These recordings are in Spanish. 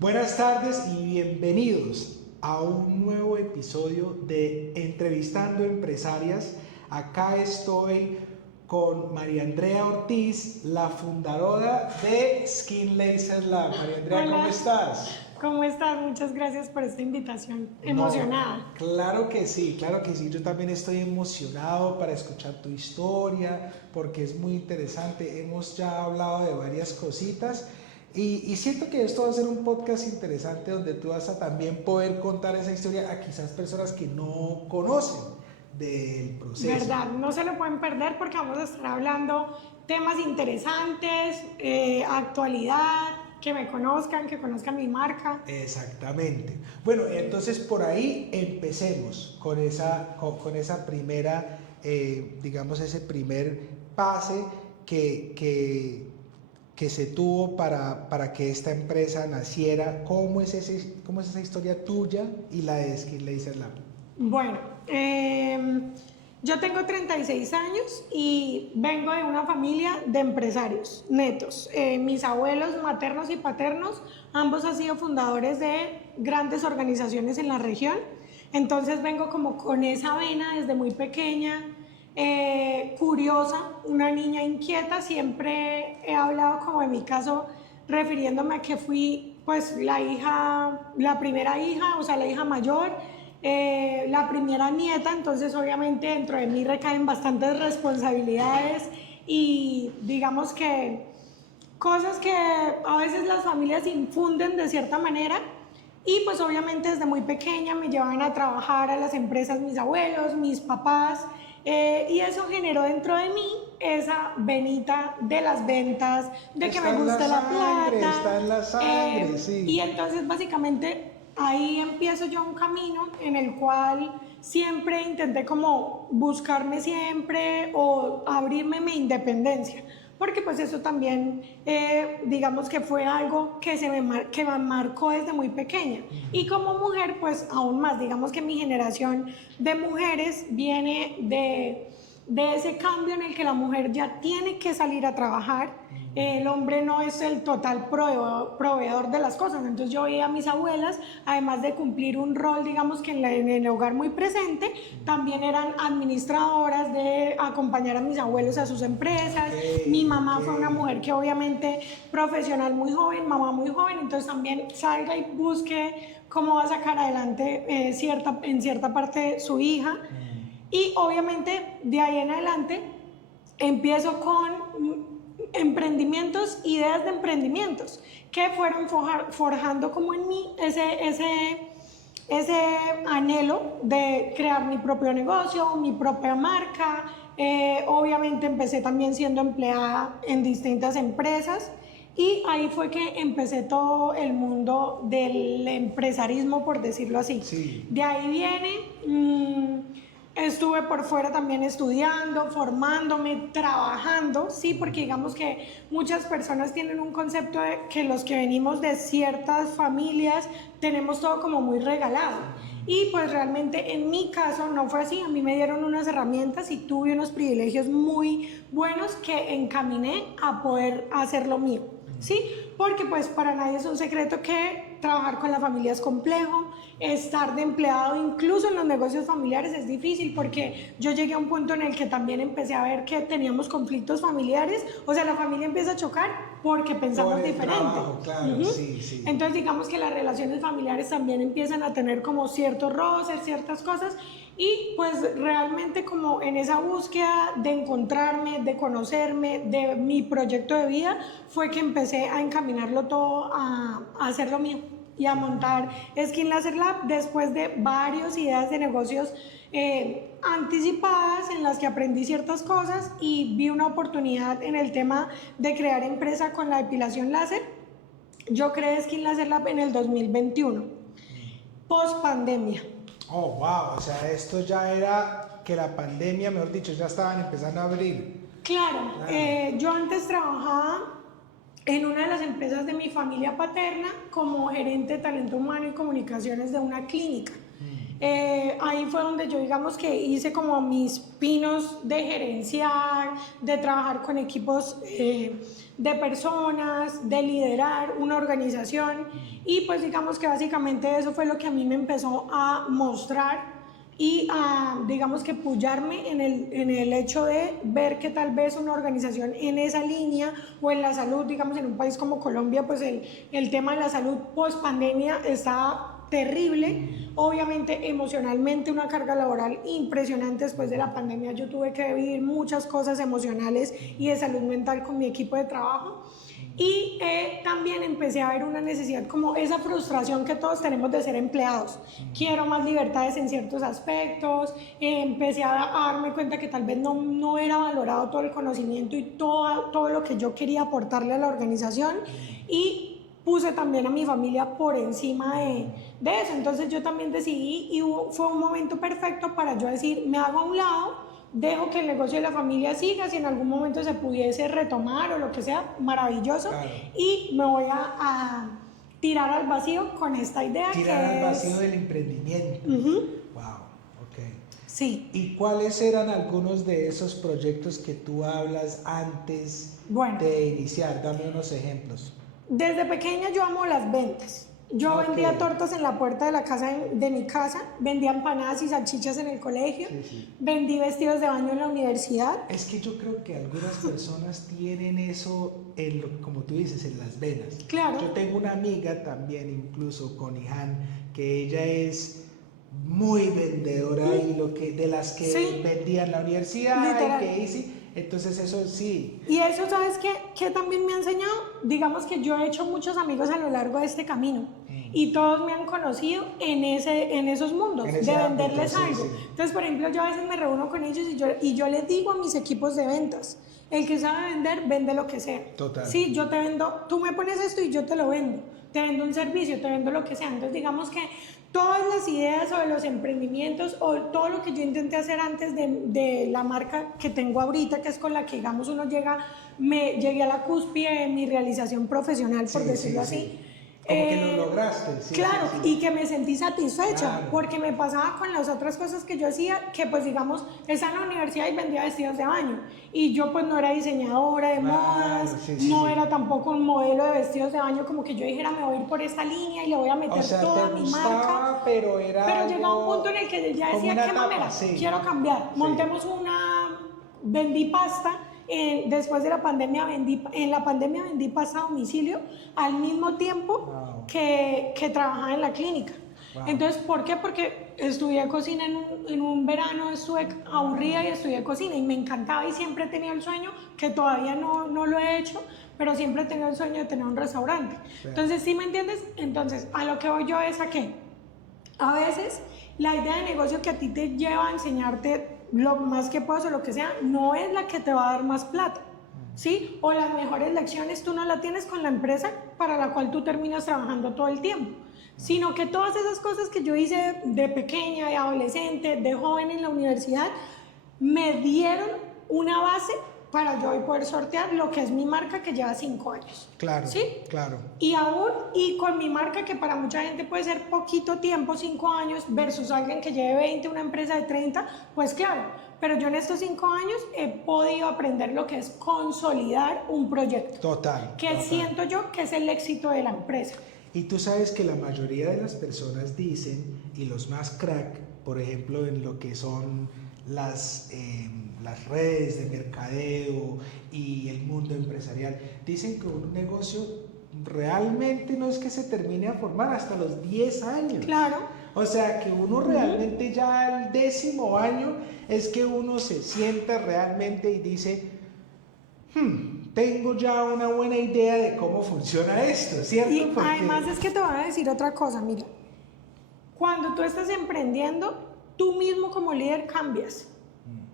Buenas tardes y bienvenidos a un nuevo episodio de Entrevistando Empresarias. Acá estoy con María Andrea Ortiz, la fundadora de Skin Laser Lab. María Andrea, Hola. ¿cómo estás? ¿Cómo estás? Muchas gracias por esta invitación. Emocionada. No, claro que sí, claro que sí. Yo también estoy emocionado para escuchar tu historia porque es muy interesante. Hemos ya hablado de varias cositas y siento que esto va a ser un podcast interesante donde tú vas a también poder contar esa historia a quizás personas que no conocen del proceso. ¿Verdad? No se lo pueden perder porque vamos a estar hablando temas interesantes, actualidad, que me conozcan, que conozcan mi marca. Exactamente. Bueno, entonces por ahí empecemos con esa primera, digamos, ese primer pase que se tuvo para que esta empresa naciera. ¿Cómo es esa historia tuya y la de Skin Laser Lab? Bueno, yo tengo 36 años y vengo de una familia de empresarios netos. Mis abuelos maternos y paternos, ambos han sido fundadores de grandes organizaciones en la región. Entonces vengo como con esa vena desde muy pequeña, curiosa, una niña inquieta. Siempre he hablado como en mi caso, refiriéndome a que fui pues la primera hija, o sea, la hija mayor, la primera nieta. Entonces obviamente dentro de mí recaen bastantes responsabilidades y digamos que cosas que a veces las familias infunden de cierta manera. Y pues obviamente desde muy pequeña me llevaban a trabajar a las empresas mis abuelos, mis papás, y eso generó dentro de mí esa venita de las ventas, de que me gusta la plata. Está en la sangre, sí. Y entonces básicamente ahí empiezo yo un camino en el cual siempre intenté como buscarme siempre o abrirme mi independencia, porque pues eso también digamos que fue algo que que me marcó desde muy pequeña. Y como mujer pues aún más, digamos que mi generación de mujeres viene de ese cambio en el que la mujer ya tiene que salir a trabajar. El hombre no es el total proveedor de las cosas. Entonces yo veía a mis abuelas, además de cumplir un rol, digamos que en el hogar muy presente, también eran administradoras, de acompañar a mis abuelos a sus empresas. Mi mamá fue una mujer que obviamente profesional muy joven, mamá muy joven, entonces también salga y busque cómo va a sacar adelante en cierta parte su hija. Y obviamente de ahí en adelante empiezo con emprendimientos, ideas de emprendimientos que fueron forjando como en mí ese anhelo de crear mi propio negocio, mi propia marca. Obviamente empecé también siendo empleada en distintas empresas y ahí fue que empecé todo el mundo del empresarismo, por decirlo así. Sí. De ahí viene... Estuve por fuera también estudiando, formándome, trabajando, sí, porque digamos que muchas personas tienen un concepto de que los que venimos de ciertas familias tenemos todo como muy regalado. Y pues realmente en mi caso no fue así. A mí me dieron unas herramientas y tuve unos privilegios muy buenos que encaminé a poder hacer lo mío, ¿sí? Porque pues para nadie es un secreto que trabajar con la familia es complejo, estar de empleado incluso en los negocios familiares es difícil, porque yo llegué a un punto en el que también empecé a ver que teníamos conflictos familiares. O sea, la familia empieza a chocar porque pensamos diferente. Trabajo, claro, sí, sí. Entonces digamos que las relaciones familiares también empiezan a tener como ciertos roces, ciertas cosas. Y pues realmente como en esa búsqueda de encontrarme, de conocerme, de mi proyecto de vida, fue que empecé a encaminarlo todo a hacer lo mío y a montar Skin Laser Lab después de varias ideas de negocios anticipadas en las que aprendí ciertas cosas y vi una oportunidad en el tema de crear empresa con la depilación láser. Yo creé Skin Laser Lab en el 2021, post pandemia. Oh, wow, o sea, esto ya era que la pandemia, mejor dicho, ya estaban empezando a abrir. Claro. Yo antes trabajaba en una de las empresas de mi familia paterna como gerente de talento humano y comunicaciones de una clínica. Ahí fue donde yo digamos que hice como mis pinos de gerenciar, de trabajar con equipos de personas, de liderar una organización y pues digamos que básicamente eso fue lo que a mí me empezó a mostrar y a, digamos que pullarme en el hecho de ver que tal vez una organización en esa línea o en la salud, digamos en un país como Colombia, pues el tema de la salud post pandemia está terrible, obviamente emocionalmente una carga laboral impresionante después de la pandemia, yo tuve que vivir muchas cosas emocionales y de salud mental con mi equipo de trabajo y también empecé a ver una necesidad como esa frustración que todos tenemos de ser empleados, quiero más libertades en ciertos aspectos, empecé a darme cuenta que tal vez no era valorado todo el conocimiento y todo lo que yo quería aportarle a la organización y puse también a mi familia por encima de eso. Entonces yo también decidí y fue un momento perfecto para yo decir, me hago a un lado, dejo que el negocio de la familia siga, si en algún momento se pudiese retomar o lo que sea, maravilloso, claro. Y me voy a tirar al vacío con esta idea. Tirar al vacío del emprendimiento. Wow, ok. Sí. ¿Y cuáles eran algunos de esos proyectos que tú hablas antes de iniciar? Dame unos ejemplos. Desde pequeña yo amo las ventas. Yo vendía tortas en la puerta de la casa de mi casa, vendía empanadas y salchichas en el colegio, vendí vestidos de baño en la universidad. Es que yo creo que algunas personas tienen eso, como tú dices, en las venas. Claro. Yo tengo una amiga también, incluso con Ihan, que ella es muy vendedora y de las que vendía en la universidad. Literal. Y que hice. Entonces eso sí. Y eso, ¿sabes qué también me ha enseñado? Digamos que yo he hecho muchos amigos a lo largo de este camino y todos me han conocido en esos mundos, de venderles algo. Entonces, por ejemplo, yo a veces me reúno con ellos y yo les digo a mis equipos de ventas, el que sabe vender, vende lo que sea. Total. Sí, yo te vendo, tú me pones esto y yo te lo vendo. Te vendo un servicio, te vendo lo que sea. Entonces, digamos que todas las ideas sobre los emprendimientos o todo lo que yo intenté hacer antes de la marca que tengo ahorita, que es con la que, digamos, uno llegué a la cúspide de mi realización profesional, por decirlo así. Como que lo lograste. Claro, y que me sentí satisfecha, porque me pasaba con las otras cosas que yo hacía, que pues digamos, estaba en la universidad y vendía vestidos de baño, y yo pues no era diseñadora de modas, no era tampoco un modelo de vestidos de baño, como que yo dijera, me voy a ir por esta línea y le voy a meter toda mi marca, pero llegaba un punto en el que ya decía, qué mamera, quiero cambiar, montemos vendí pasta. Después de la pandemia vendí pasta a domicilio al mismo tiempo que trabajaba en la clínica. Entonces, ¿por qué? Porque estudié cocina en un verano, estuve aburrida y estudié cocina y me encantaba y siempre he tenido el sueño, que todavía no lo he hecho, pero siempre he tenido el sueño de tener un restaurante. Entonces, ¿sí me entiendes? Entonces, a lo que voy yo es a qué. A veces, la idea de negocio que a ti te lleva a enseñarte lo más que puedas o lo que sea, no es la que te va a dar más plata, ¿sí? O las mejores lecciones tú no las tienes con la empresa para la cual tú terminas trabajando todo el tiempo, sino que todas esas cosas que yo hice de pequeña, de adolescente, de joven en la universidad, me dieron una base para yo hoy poder sortear lo que es mi marca que lleva 5 años. Claro, ¿sí? Claro. Y con mi marca que para mucha gente puede ser poquito tiempo, 5 años, versus alguien que lleve 20, una empresa de 30, pues claro, pero yo en estos 5 años he podido aprender lo que es consolidar un proyecto. Total. Siento yo que es el éxito de la empresa. Y tú sabes que la mayoría de las personas dicen, y los más crack, por ejemplo, en lo que son las redes de mercadeo y el mundo empresarial, dicen que un negocio realmente no es que se termine a formar hasta los 10 años. Claro. O sea, que uno realmente ya al 10º año es que uno se sienta realmente y dice, tengo ya una buena idea de cómo funciona esto, ¿cierto? Y además es que te voy a decir otra cosa, mira, cuando tú estás emprendiendo, tú mismo como líder cambias.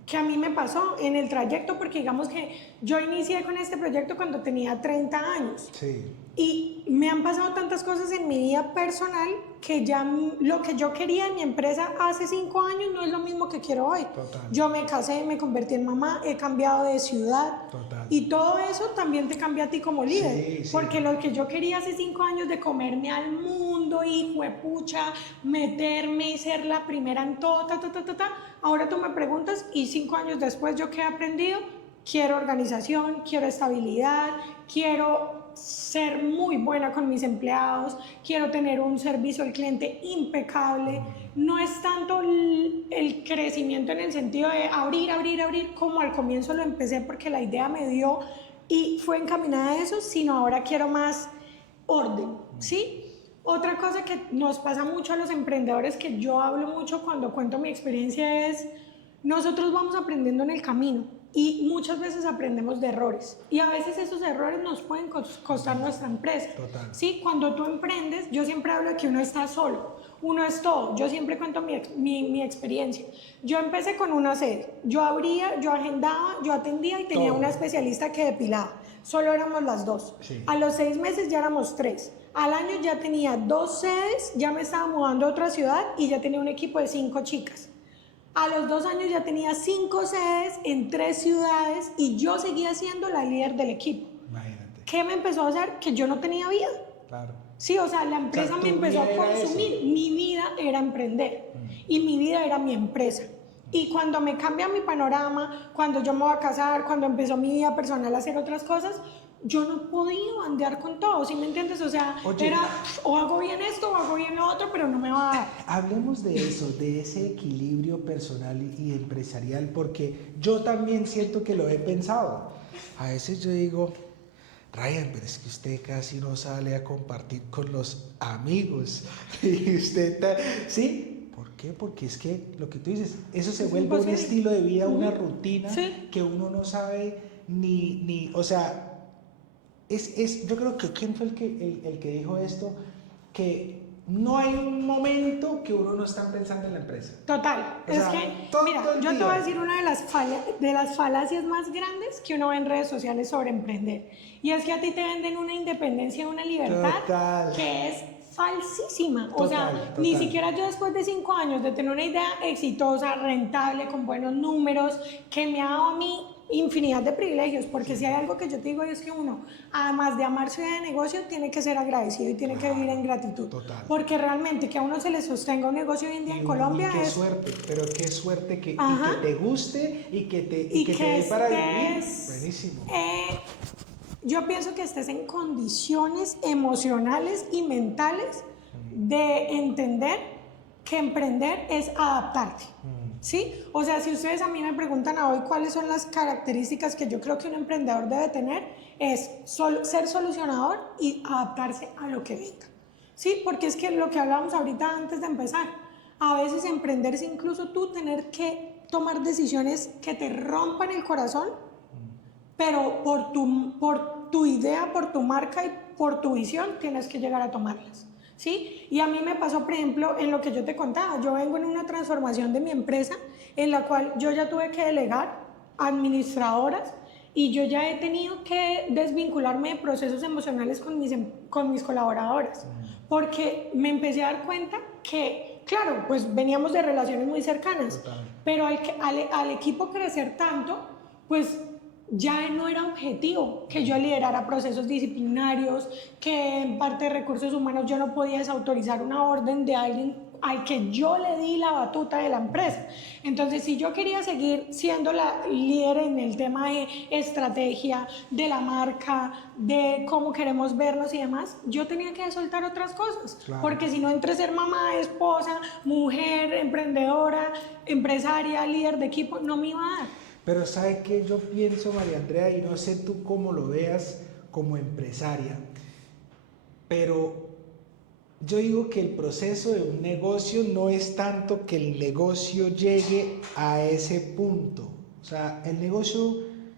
Que a mí me pasó en el trayecto, porque digamos que yo inicié con este proyecto cuando tenía 30 años. Sí. Y me han pasado tantas cosas en mi vida personal que ya lo que yo quería en mi empresa hace 5 años no es lo mismo que quiero hoy. Total. Yo me casé, me convertí en mamá, he cambiado de ciudad. Total. Y todo eso también te cambia a ti como líder. Sí. Porque lo que yo quería hace 5 años de comerme al mundo, hijo de pucha, meterme y ser la primera en todo, ahora tú me preguntas y 5 años después yo qué he aprendido. Quiero organización, quiero estabilidad, quiero ser muy buena con mis empleados, quiero tener un servicio al cliente impecable. No es tanto el crecimiento en el sentido de abrir, como al comienzo lo empecé porque la idea me dio y fue encaminada a eso, sino ahora quiero más orden, ¿sí? Otra cosa que nos pasa mucho a los emprendedores, que yo hablo mucho cuando cuento mi experiencia, es nosotros vamos aprendiendo en el camino. Y muchas veces aprendemos de errores y a veces esos errores nos pueden costar nuestra empresa. Total. Sí, cuando tú emprendes, yo siempre hablo de que uno está solo, uno es todo. Yo siempre cuento mi experiencia. Yo empecé con una sede, yo abría, yo agendaba, yo atendía y tenía Todo. una especialista que depilaba. Solo éramos las dos. Sí. A los 6 meses ya éramos 3. Al año ya tenía 2 sedes, ya me estaba mudando a otra ciudad y ya tenía un equipo de 5 chicas. A los 2 años ya tenía 5 sedes en 3 ciudades y yo seguía siendo la líder del equipo. Imagínate. ¿Qué me empezó a hacer? Que yo no tenía vida. Claro. Sí, o sea, la empresa O sea, me tu empezó a vida era consumir. eso. Mi vida era emprender y mi vida era mi empresa. Y cuando me cambia mi panorama, cuando yo me voy a casar, cuando empezó mi vida personal a hacer otras cosas, yo no podía bandear con todo, ¿sí me entiendes? O sea, Oye, era o hago bien esto o hago bien lo otro, pero no me va a dar. Hablemos de eso, de ese equilibrio personal y empresarial, porque yo también siento que lo he pensado. A veces yo digo, Ryan, pero es que usted casi no sale a compartir con los amigos. Y usted, ¿sí? ¿Por qué? Porque es que lo que tú dices, eso se vuelve un imposible. estilo de vida, una rutina Sí. que uno no sabe o sea, yo creo que ¿quién fue el que dijo esto? Que no hay un momento que uno no está pensando en la empresa. Total, O es sea, que, todo mira, el yo te día. voy a decir una de las falacias más grandes que uno ve en redes sociales sobre emprender. Y es que a ti te venden una independencia, una libertad Total. que es falsísima. O sea, Total, ni total. siquiera yo después de 5 años de tener una idea exitosa, rentable, con buenos números, que me ha dado a mí infinidad de privilegios, porque si hay algo que yo te digo es que uno, además de amar su idea de negocio, tiene que ser agradecido y tiene que vivir en gratitud. Total. Porque realmente que a uno se le sostenga un negocio hoy en día en Colombia qué es... suerte, pero qué suerte que, y Ajá. que te guste y que te y te dé para vivir. estés, Buenísimo. yo pienso que estés en condiciones emocionales y mentales de entender que emprender es adaptarte. ¿Sí? O sea, si ustedes a mí me preguntan a hoy cuáles son las características que yo creo que un emprendedor debe tener, es ser solucionador y adaptarse a lo que venga. ¿Sí? Porque es que lo que hablábamos ahorita antes de empezar, a veces emprender es incluso tú tener que tomar decisiones que te rompan el corazón, pero por tu idea, por tu marca y por tu visión tienes que llegar a tomarlas. ¿Sí? Y a mí me pasó, por ejemplo, en lo que yo te contaba, yo vengo en una transformación de mi empresa en la cual yo ya tuve que delegar administradoras y yo ya he tenido que desvincularme de procesos emocionales con mis colaboradoras, porque me empecé a dar cuenta que, claro, pues veníamos de relaciones muy cercanas, Total. pero al equipo crecer tanto, pues ya no era objetivo que yo liderara procesos disciplinarios, que en parte de recursos humanos yo no podía desautorizar una orden de alguien al que yo le di la batuta de la empresa. Entonces, si yo quería seguir siendo la líder en el tema de estrategia, de la marca, de cómo queremos vernos y demás, yo tenía que soltar otras cosas. Claro. Porque si no, entre ser mamá, esposa, mujer, emprendedora, empresaria, líder de equipo, no me iba a dar. Pero ¿sabe qué yo pienso, María Andrea? Y no sé tú cómo lo veas como empresaria, pero yo digo que el proceso de un negocio no es tanto que el negocio llegue a ese punto. O sea, el negocio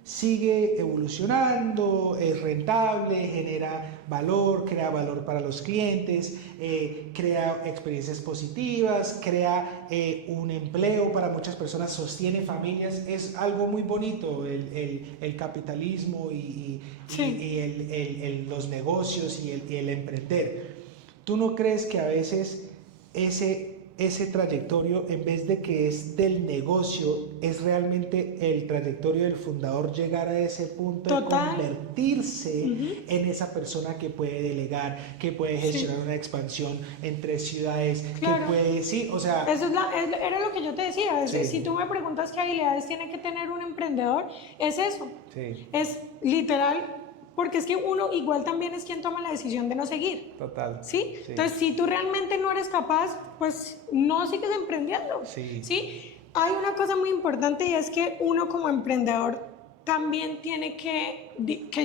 sigue evolucionando, es rentable, genera valor, crea valor para los clientes, crea experiencias positivas, crea un empleo para muchas personas, sostiene familias. Es algo muy bonito el capitalismo y los negocios y el emprender. ¿Tú no crees que a veces ese trayectorio, en vez de que es del negocio, es realmente el trayectorio del fundador llegar a ese punto Total. de convertirse en esa persona que puede delegar, que puede gestionar una expansión entre ciudades, Claro. que puede, sí, o sea... Eso era lo que yo te decía. Sí. Si tú me preguntas qué habilidades tiene que tener un emprendedor, es eso. Sí. Es literal, porque es que uno igual también es quien toma la decisión de no seguir. Total. ¿Sí? Sí. Entonces, si tú realmente no eres capaz, pues no sigues emprendiendo. Sí. ¿Sí? Hay una cosa muy importante y es que uno como emprendedor también tiene que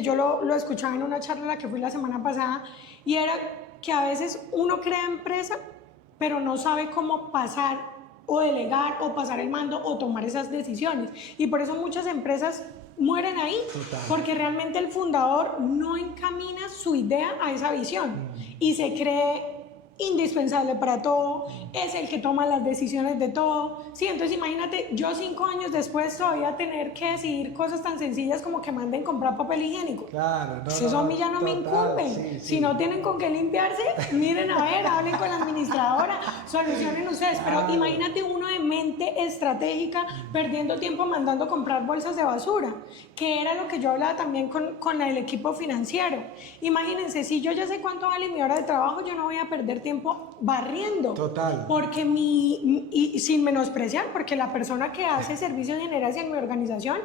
yo lo escuchaba en una charla a la que fui la semana pasada, y era que a veces uno crea empresa, pero no sabe cómo pasar o delegar o pasar el mando o tomar esas decisiones. Y por eso muchas empresas mueren ahí. Total. Porque realmente el fundador no encamina su idea a esa visión y se cree indispensable para todo, es el que toma las decisiones de todo. Sí, entonces imagínate, yo 5 años después todavía tener que decidir cosas tan sencillas como que manden comprar papel higiénico. Claro, no, Pues eso a mí ya no me incumbe. Sí, Si no tienen con qué limpiarse, miren a ver, hablen con la administradora, solucionen ustedes. Claro. Pero imagínate uno de mente estratégica perdiendo tiempo mandando comprar bolsas de basura, que era lo que yo hablaba también con el equipo financiero. Imagínense, si yo ya sé cuánto vale mi hora de trabajo, yo no voy a perder tiempo barriendo. Total. Porque y sin menospreciar, porque la persona que hace servicios generales en mi organización,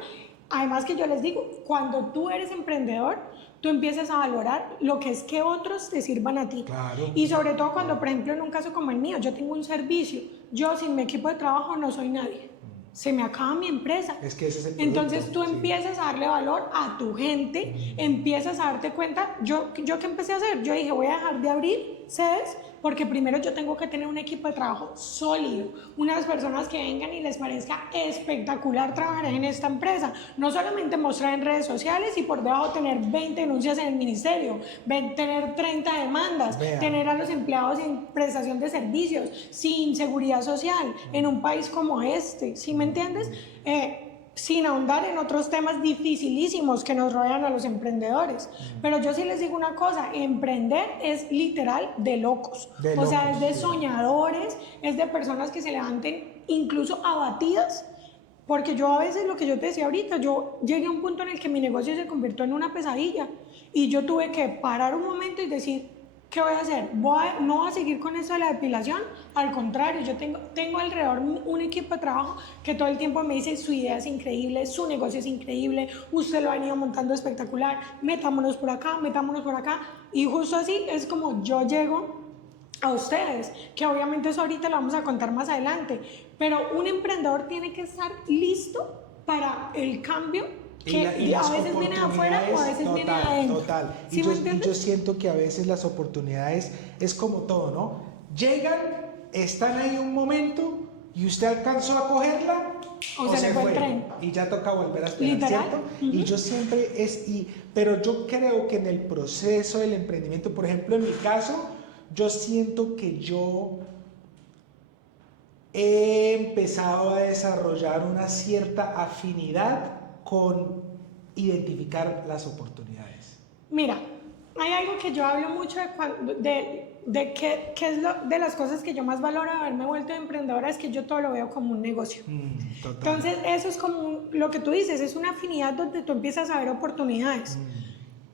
además que yo les digo, cuando tú eres emprendedor, tú empiezas a valorar lo que es que otros te sirvan a ti. Claro. Y sobre todo cuando, por ejemplo, en un caso como el mío, yo tengo un servicio, yo sin mi equipo de trabajo no soy nadie. Se me acaba mi empresa. Es que ese es el producto. Entonces tú empiezas a darle valor a tu gente, empiezas a darte cuenta. ¿Yo qué empecé a hacer? Yo dije, voy a dejar de abrir sedes porque primero yo tengo que tener un equipo de trabajo sólido, unas personas que vengan y les parezca espectacular trabajar en esta empresa, no solamente mostrar en redes sociales y por debajo tener 20 denuncias en el ministerio, tener 30 demandas, tener a los empleados sin prestación de servicios, sin seguridad social en un país como este, ¿sí me entiendes? Sin ahondar en otros temas dificilísimos que nos rodean a los emprendedores. Pero yo sí les digo una cosa, emprender es literal de locos. O sea, es de soñadores, es de personas que se levanten incluso abatidas, porque yo a veces, lo que yo te decía ahorita, yo llegué a un punto en el que mi negocio se convirtió en una pesadilla y yo tuve que parar un momento y decir, ¿qué voy a hacer? No voy a seguir con eso de la depilación, al contrario, yo tengo alrededor un equipo de trabajo que todo el tiempo me dice, su idea es increíble, su negocio es increíble, usted lo ha ido montando espectacular, metámonos por acá, y justo así es como yo llego a ustedes, que obviamente eso ahorita lo vamos a contar más adelante, pero un emprendedor tiene que estar listo para el cambio que a veces viene de afuera o a veces viene de adentro. Total. ¿Sí y yo siento que a veces las oportunidades es como todo, ¿no? Llegan, están ahí un momento y usted alcanzó a cogerla o se le fue el tren y ya toca volver a esperar, literal, ¿cierto? Y yo siempre pero yo creo que en el proceso del emprendimiento, por ejemplo, en mi caso, yo siento que yo he empezado a desarrollar una cierta afinidad con identificar las oportunidades. Mira, hay algo que yo hablo mucho de que es de las cosas que yo más valoro de haberme vuelto emprendedora, es que yo todo lo veo como un negocio. Total. Entonces eso es como lo que tú dices, es una afinidad donde tú empiezas a ver oportunidades.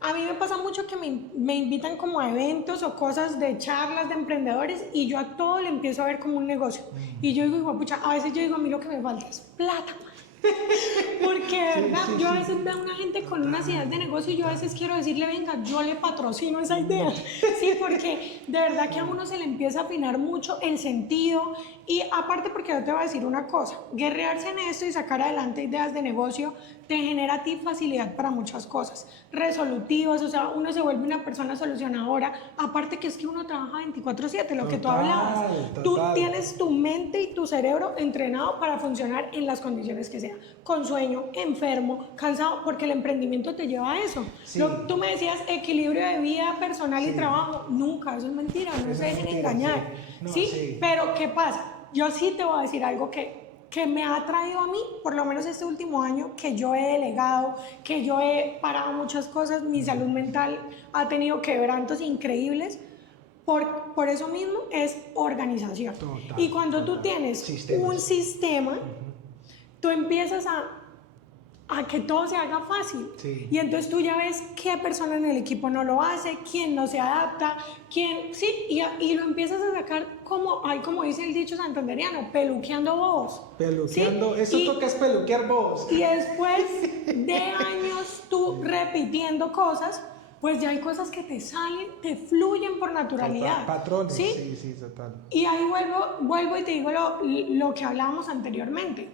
A mí me pasa mucho que me invitan como a eventos o cosas de charlas de emprendedores y yo a todo le empiezo a ver como un negocio. Y yo digo, pucha, a veces yo digo, a mí lo que me falta es plata. Porque de verdad, yo a veces veo a una gente con unas ideas de negocio y yo a veces quiero decirle, venga, yo le patrocino esa idea. Sí, porque de verdad que a uno se le empieza a afinar mucho el sentido. Y aparte, porque yo te voy a decir una cosa, guerrearse en esto y sacar adelante ideas de negocio te genera a ti facilidad para muchas cosas, resolutivas, o sea, uno se vuelve una persona solucionadora, aparte que es que uno trabaja 24/7, lo que tú hablabas, tú tienes tu mente y tu cerebro entrenado para funcionar en las condiciones que sean. con sueño, enfermo, cansado, porque el emprendimiento te lleva a eso. Sí. Tú me decías equilibrio de vida personal y Sí. trabajo. Nunca, eso es mentira, no Eso se es dejen mentira, engañar. sí. No, ¿Sí? sí. Pero ¿qué pasa? Yo sí te voy a decir algo que me ha traído a mí, por lo menos este último año, que yo he delegado, que yo he parado muchas cosas, mi salud mental ha tenido quebrantos increíbles. Por eso mismo es organización. Total, y cuando tú total. tienes Sistemas. un sistema, tú empiezas a que todo se haga fácil. Sí. Y entonces tú ya ves qué persona en el equipo no lo hace, quién no se adapta, quién, sí, y lo empiezas a sacar como dice el dicho santanderiano, peluqueando bobos. Peluqueando, ¿sí? eso toca es peluquear vos. Y después de años tú repitiendo cosas, pues ya hay cosas que te salen, te fluyen por naturalidad. Total, patrones, ¿sí? sí, total. Y ahí vuelvo y te digo lo que hablábamos anteriormente.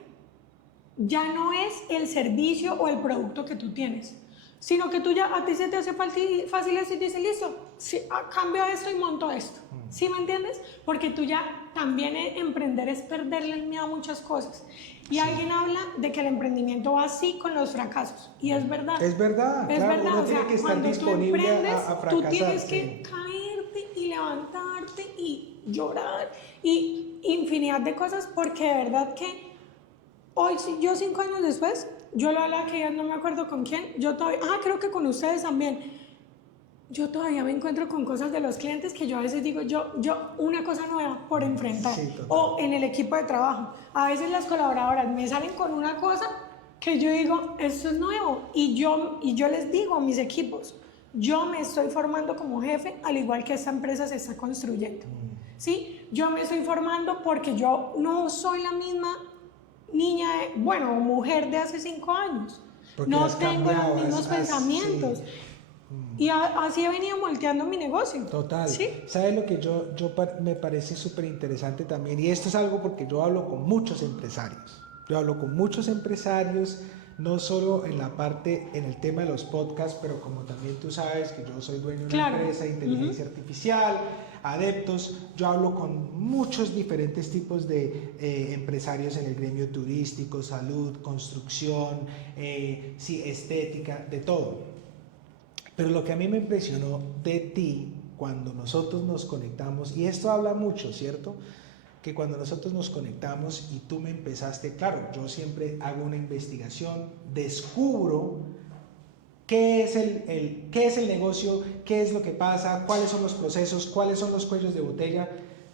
Ya no es el servicio o el producto que tú tienes, sino que tú ya, a ti se te hace fácil esto y te dices, listo, sí, cambio esto y monto esto. ¿Sí me entiendes? Porque tú ya también emprender es perderle el miedo a muchas cosas. Y alguien habla de que el emprendimiento va así con los fracasos. Y es verdad. Es verdad, Es claro, verdad. uno O sea, tiene que estar cuando tú disponible emprendes, a tú fracasar. tienes Sí. que caerte y levantarte y llorar y infinidad de cosas, porque de verdad que hoy, yo 5 años después, yo lo hablaba que ya no me acuerdo con quién, yo todavía, creo que con ustedes también, yo todavía me encuentro con cosas de los clientes que yo a veces digo, yo una cosa nueva por enfrentar, Sí, total. o en el equipo de trabajo, a veces las colaboradoras me salen con una cosa que yo digo, esto es nuevo, y yo les digo a mis equipos, yo me estoy formando como jefe, al igual que esta empresa se está construyendo, ¿sí? Yo me estoy formando porque yo no soy la misma niña, mujer de hace 5 años. Porque No has tengo cambiado, los mismos pensamientos. Sí. Y así he venido volteando mi negocio. Total. ¿Sí? ¿Sabes lo que me parece súper interesante también? Y esto es algo porque yo hablo con muchos empresarios. Yo hablo con muchos empresarios, no solo en la parte, en el tema de los podcasts, pero como también tú sabes que yo soy dueño de una empresa de inteligencia artificial, adeptos, yo hablo con muchos diferentes tipos de empresarios en el gremio turístico, salud, construcción, estética, de todo. Pero lo que a mí me impresionó de ti cuando nosotros nos conectamos, y esto habla mucho, ¿cierto? Que cuando nosotros nos conectamos y tú me empezaste, claro, yo siempre hago una investigación, descubro qué es el negocio, qué es lo que pasa, cuáles son los procesos, cuáles son los cuellos de botella,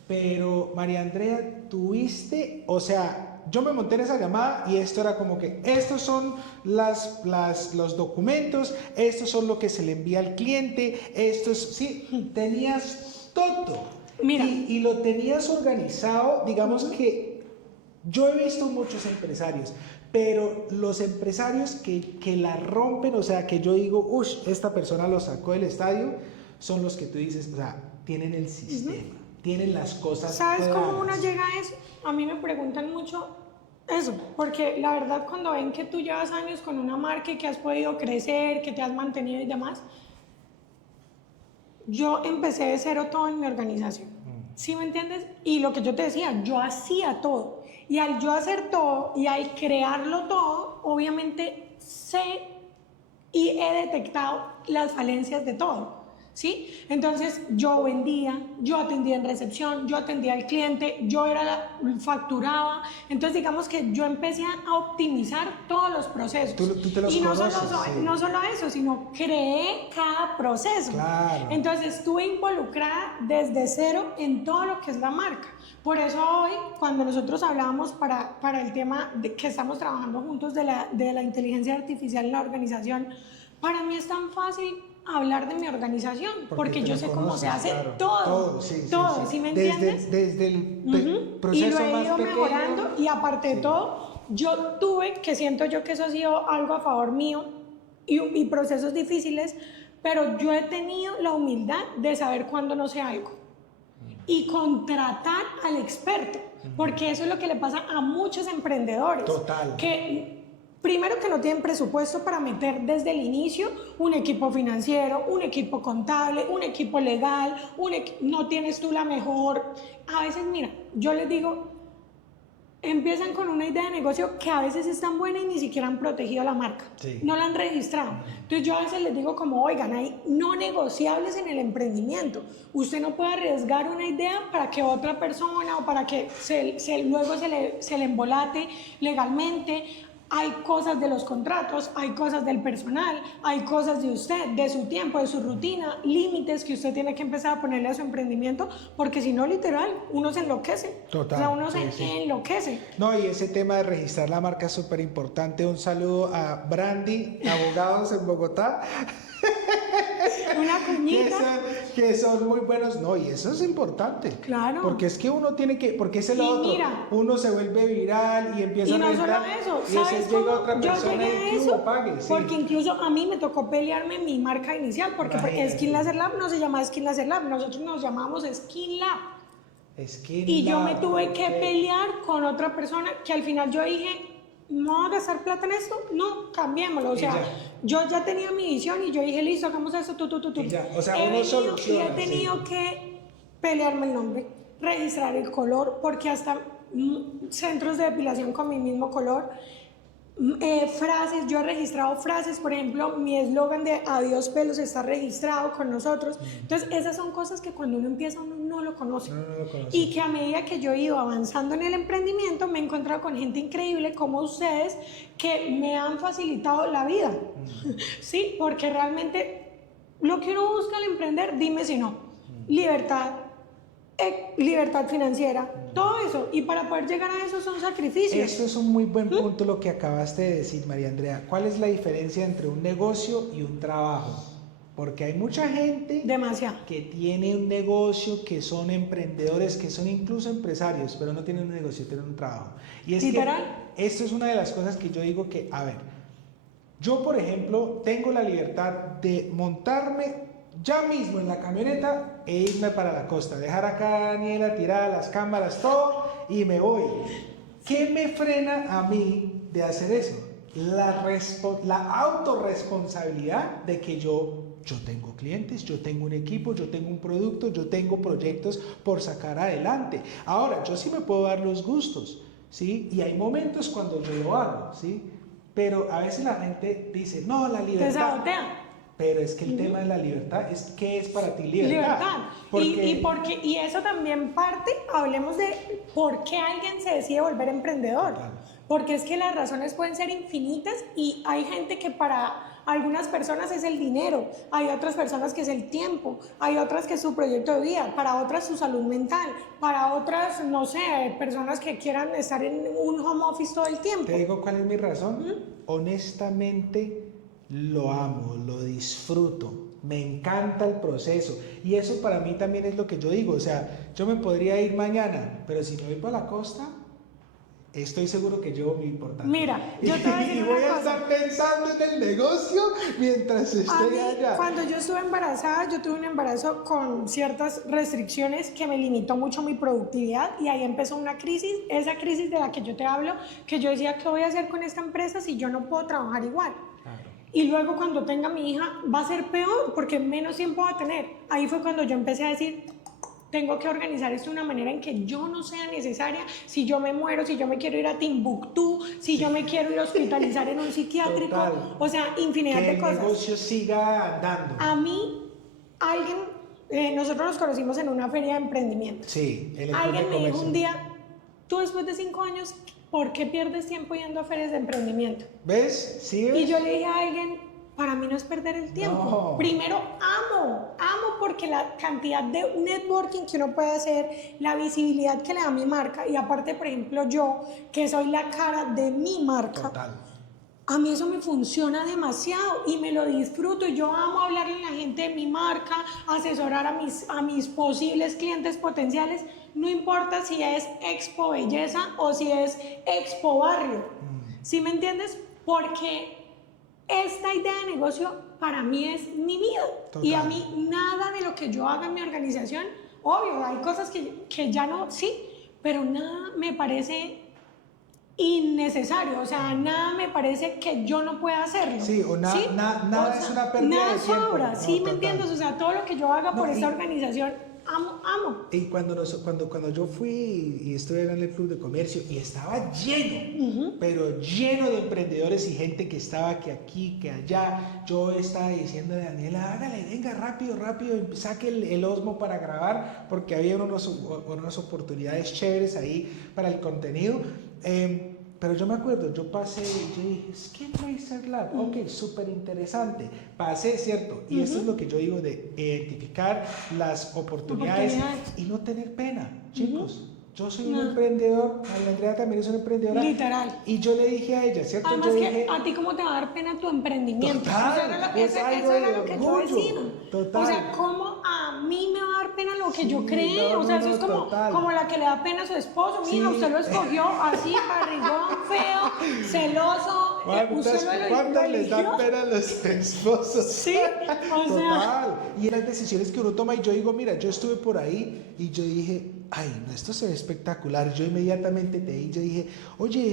pero María Andrea, tuviste, o sea, yo me monté en esa llamada y esto era como que estos son los documentos, estos son lo que se le envía al cliente, sí, tenías todo. Mira. Y lo tenías organizado, digamos que yo he visto muchos empresarios, pero los empresarios que la rompen, o sea, que yo digo, uff, esta persona lo sacó del estadio, son los que tú dices, o sea, tienen el sistema, tienen las cosas. ¿Sabes claras. cómo uno llega a eso? A mí me preguntan mucho eso, porque la verdad cuando ven que tú llevas años con una marca y que has podido crecer, que te has mantenido y demás, yo empecé de cero todo en mi organización, ¿sí me entiendes? Y lo que yo te decía, yo hacía todo, y al yo hacer todo y al crearlo todo, obviamente sé y he detectado las falencias de todo, ¿sí? Entonces yo vendía, yo atendía en recepción, yo atendía al cliente, facturaba, entonces digamos que yo empecé a optimizar todos los procesos. Tú te los y no conoces, no solo eso, sino creé cada proceso. Claro. Entonces estuve involucrada desde cero en todo lo que es la marca. Por eso hoy, cuando nosotros hablábamos para el tema de que estamos trabajando juntos de la inteligencia artificial en la organización, para mí es tan fácil hablar de mi organización, porque yo sé cómo se hace, claro, todo, ¿sí me entiendes? Desde el proceso y lo he más ido pequeño, mejorando, y aparte de todo, siento yo que eso ha sido algo a favor mío, y procesos difíciles, pero yo he tenido la humildad de saber cuándo no sé algo y contratar al experto, porque eso es lo que le pasa a muchos emprendedores. Total. Primero, que no tienen presupuesto para meter desde el inicio un equipo financiero, un equipo contable, un equipo legal, no tienes tú la mejor. A veces, mira, yo les digo, empiezan con una idea de negocio que a veces es tan buena y ni siquiera han protegido la marca, Sí. no la han registrado. Entonces yo a veces les digo como, oigan, hay no negociables en el emprendimiento. Usted no puede arriesgar una idea para que otra persona o para que luego se le embolate legalmente. Hay cosas de los contratos, hay cosas del personal, hay cosas de usted, de su tiempo, de su rutina, límites que usted tiene que empezar a ponerle a su emprendimiento, porque si no, literal, uno se enloquece. Total, O sea, uno sí, se sí. enloquece. No, y ese tema de registrar la marca es súper importante. Un saludo a Brandy, abogados en Bogotá, Una cuñita. que son muy buenos. No, y eso es importante. Claro. Porque es que uno tiene que, porque es el Y otro. mira, Uno se vuelve viral y empieza Y a no solo registrar, eso, y ¿sabes ese llega cómo otra yo persona llegué a y que eso? pague. Sí. Porque incluso a mí me tocó pelearme mi marca inicial, porque Imagínate. Skin Laser Lab no se llama Skin Laser Lab, nosotros nos llamamos Skin Lab. Skin Y yo me Lab, tuve que ok. pelear con otra persona que al final yo dije, ¿no voy a gastar plata en esto? No, cambiémoslo. O Y sea, ya. yo ya tenía mi visión y yo dije, listo, hagamos esto, tú. Y ya. O sea, He uno venido soluciona, y he tenido sí. que pelearme el nombre, registrar el color, porque hasta centros de depilación con mi mismo color. Frases, yo he registrado frases, por ejemplo, mi eslogan de adiós pelos está registrado con nosotros. Entonces, esas son cosas que cuando uno empieza uno no lo conoce. No lo conoce. Y que a medida que yo he ido avanzando en el emprendimiento, me he encontrado con gente increíble como ustedes que me han facilitado la vida. Sí, porque realmente lo que uno busca al emprender, dime si no, libertad, libertad financiera, todo eso. Y para poder llegar a eso son sacrificios. Eso es un muy buen punto lo que acabaste de decir, María Andrea. ¿Cuál es la diferencia entre un negocio y un trabajo? Porque hay mucha gente Demasiado. que tiene un negocio, que son emprendedores, que son incluso empresarios, pero no tienen un negocio, tienen un trabajo. Y es Literal. que esto es una de las cosas que yo digo que, a ver, yo por ejemplo tengo la libertad de montarme ya mismo en la camioneta e irme para la costa, dejar acá a Daniela tirada las cámaras, todo, y me voy. ¿Qué me frena a mí de hacer eso? La autorresponsabilidad de que yo tengo clientes, yo tengo un equipo, yo tengo un producto, yo tengo proyectos por sacar adelante. Ahora, yo sí me puedo dar los gustos, ¿sí? Y hay momentos cuando yo lo hago, ¿sí? Pero a veces la gente dice, no, la Te libertad. sabotea. Pero es que el tema de la libertad es, ¿qué es para ti libertad? Libertad. Porque... Y eso también parte, hablemos de por qué alguien se decide volver emprendedor. Total. Porque es que las razones pueden ser infinitas y hay gente que para algunas personas es el dinero, hay otras personas que es el tiempo, hay otras que es su proyecto de vida, para otras su salud mental, para otras, no sé, personas que quieran estar en un home office todo el tiempo. Te digo cuál es mi razón. Honestamente, lo amo, lo disfruto, me encanta el proceso. Y eso para mí también es lo que yo digo. O sea, yo me podría ir mañana, pero si me voy para la costa, estoy seguro que llevo mi importante. Mira, yo te voy a decir y una voy a cosa. estar pensando en el negocio mientras A estoy mí, allá. cuando yo estuve embarazada, yo tuve un embarazo con ciertas restricciones que me limitó mucho mi productividad y ahí empezó una crisis, esa crisis de la que yo te hablo, que yo decía, ¿qué voy a hacer con esta empresa si yo no puedo trabajar igual? Claro. Y luego cuando tenga mi hija va a ser peor porque menos tiempo va a tener. Ahí fue cuando yo empecé a decir, tengo que organizar esto de una manera en que yo no sea necesaria. Si yo me muero, si yo me quiero ir a Timbuktu, si yo me quiero ir a hospitalizar en un psiquiátrico, Total. o sea, infinidad Que de el cosas. negocio siga andando. A mí, alguien, nosotros nos conocimos en una feria de emprendimiento. Sí, el Alguien me dijo comercio. un día, tú después de 5 años, ¿por qué pierdes tiempo yendo a ferias de emprendimiento? ¿Ves? ¿Sí ves? Y yo le dije a alguien, para mí no es perder el tiempo. No. Primero, amo porque la cantidad de networking que uno puede hacer, la visibilidad que le da mi marca, y aparte, por ejemplo, yo, que soy la cara de mi marca, Total. a mí eso me funciona demasiado y me lo disfruto. Yo amo hablarle a la gente de mi marca, asesorar a mis posibles clientes potenciales, no importa si es Expo Belleza o si es Expo Barrio. ¿Sí me entiendes? Porque esta idea de negocio para mí es mi vida. Total. Y a mí nada de lo que yo haga en mi organización, obvio, hay cosas que ya no, sí, pero nada me parece innecesario, o sea, nada me parece que yo no pueda hacerlo. Sí, o nada O sea, es una pérdida nada de tiempo. sobra, No, ¿sí me total. entiendes? O sea, todo lo que yo haga por No, esta y- organización, amo. Y cuando yo fui y estuve en el Club de Comercio y estaba lleno, pero lleno de emprendedores y gente que estaba que aquí, que allá, yo estaba diciendo a Daniela, hágale, venga, rápido, saque el Osmo para grabar, porque había unas oportunidades chéveres ahí para el contenido. Pero yo me acuerdo, yo dije, Skin Laser Lab, ok, súper interesante. Pasé, ¿cierto? Y eso es lo que yo digo de identificar las oportunidades y no tener pena, chicos. Yo soy un emprendedor, Andrea también es una emprendedora. Literal. Y yo le dije a ella, ¿cierto? Además yo que dije, a ti cómo te va a dar pena tu emprendimiento. Total, o sea, eso era lo que yo decía. Total. O sea, ¿cómo a mí me va a dar pena lo que Sí, yo creé? no, o sea, no, eso es como la que le da pena a su esposo. Mira, Sí. usted lo escogió así, barrigón, feo, celoso. ¿Cuántas les dan eligió? pena a los esposos? Sí, o sea. Total. Y las decisiones que uno toma, y yo digo, mira, yo estuve por ahí y yo dije, ay, no, esto se ve espectacular. Yo inmediatamente yo dije, oye,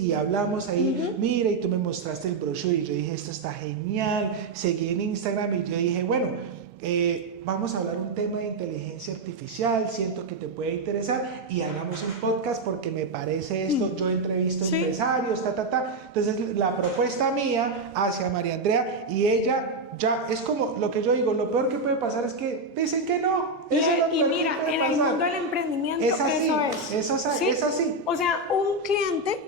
y hablamos ahí, mira, y tú me mostraste el brochure, y yo dije, esto está genial. Seguí en Instagram y yo dije, bueno, vamos a hablar un tema de inteligencia artificial, siento que te puede interesar y hagamos un podcast porque me parece esto, yo entrevisto empresarios, Entonces la propuesta mía hacia María Andrea y ella ya es como lo que yo digo, lo peor que puede pasar es que dicen que no. Y mira, en el mundo del emprendimiento es así, eso es. es así. O sea, un cliente,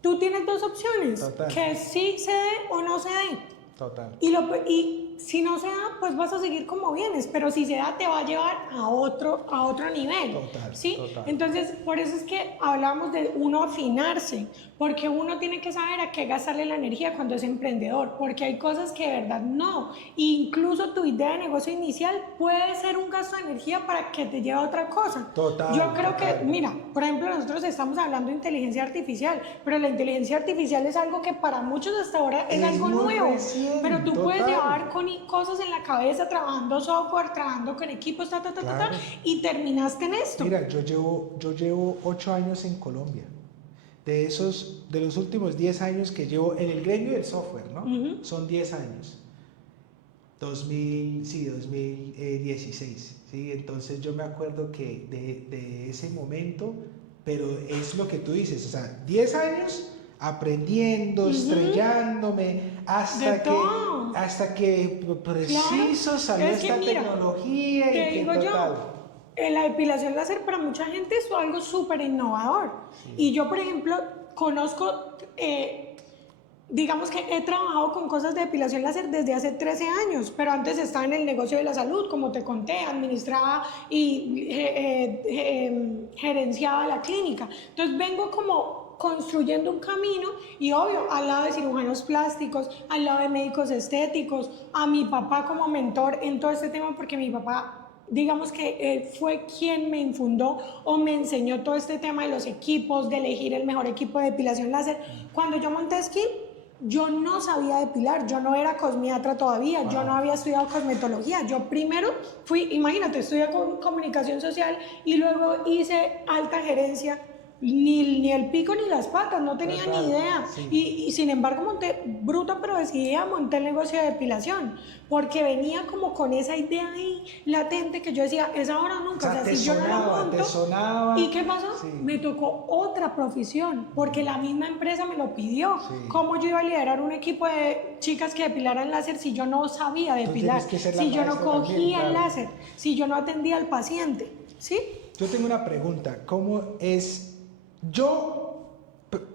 tú tienes dos opciones, Total. que sí se dé o no se dé. Total. Y si no se da, pues vas a seguir como vienes, pero si se da te va a llevar a otro nivel. Total, ¿sí? total. Entonces, por eso es que hablamos de uno afinarse, porque uno tiene que saber a qué gastarle la energía cuando es emprendedor, porque hay cosas que de verdad no. Incluso tu idea de negocio inicial puede ser un gasto de energía para que te lleve a otra cosa. Total. Yo creo total. que, mira, por ejemplo, nosotros estamos hablando de inteligencia artificial, pero la inteligencia artificial es algo que para muchos hasta ahora es algo muy nuevo. recién, Pero tú total. puedes llevar cosas en la cabeza, trabajando software, trabajando con equipos, Claro. y terminaste en esto. Mira, yo llevo 8 años en Colombia. De los últimos 10 años que llevo en el gremio del software, ¿no? Son 10 años. 2016, ¿sí? Entonces yo me acuerdo que de ese momento, pero es lo que tú dices, o sea, 10 años aprendiendo, estrellándome, hasta que preciso salió Es que esta mira, tecnología te y que digo total. yo, la depilación láser para mucha gente es algo súper innovador. Y yo, por ejemplo, conozco, digamos que he trabajado con cosas de depilación láser desde hace 13 años, pero antes estaba en el negocio de la salud, como te conté, administraba y gerenciaba la clínica. Entonces vengo como construyendo un camino y obvio, al lado de cirujanos plásticos, al lado de médicos estéticos, a mi papá como mentor en todo este tema, porque mi papá, digamos que fue quien me infundó o me enseñó todo este tema de los equipos, de elegir el mejor equipo de depilación láser. Cuando yo monté Skin, yo no sabía depilar, yo no era cosmiatra todavía, yo no había estudiado cosmetología. Yo primero imagínate, estudié comunicación social y luego hice alta gerencia. Ni el pico ni las patas, no tenía ni idea. Sí. Y sin embargo monté, bruta pero decidida, monté el negocio de depilación, porque venía como con esa idea ahí latente que yo decía, es ahora o nunca. O sea, si yo no la monto, te sonaba. ¿y qué pasó? Sí. Me tocó otra profesión, porque la misma empresa me lo pidió. Sí. ¿Cómo yo iba a liderar un equipo de chicas que depilaran láser si yo no sabía depilar? tienes que ser la Si yo no maestra cogía también, el claro. láser, si yo no atendía al paciente, ¿sí? Yo tengo una pregunta, ¿cómo es?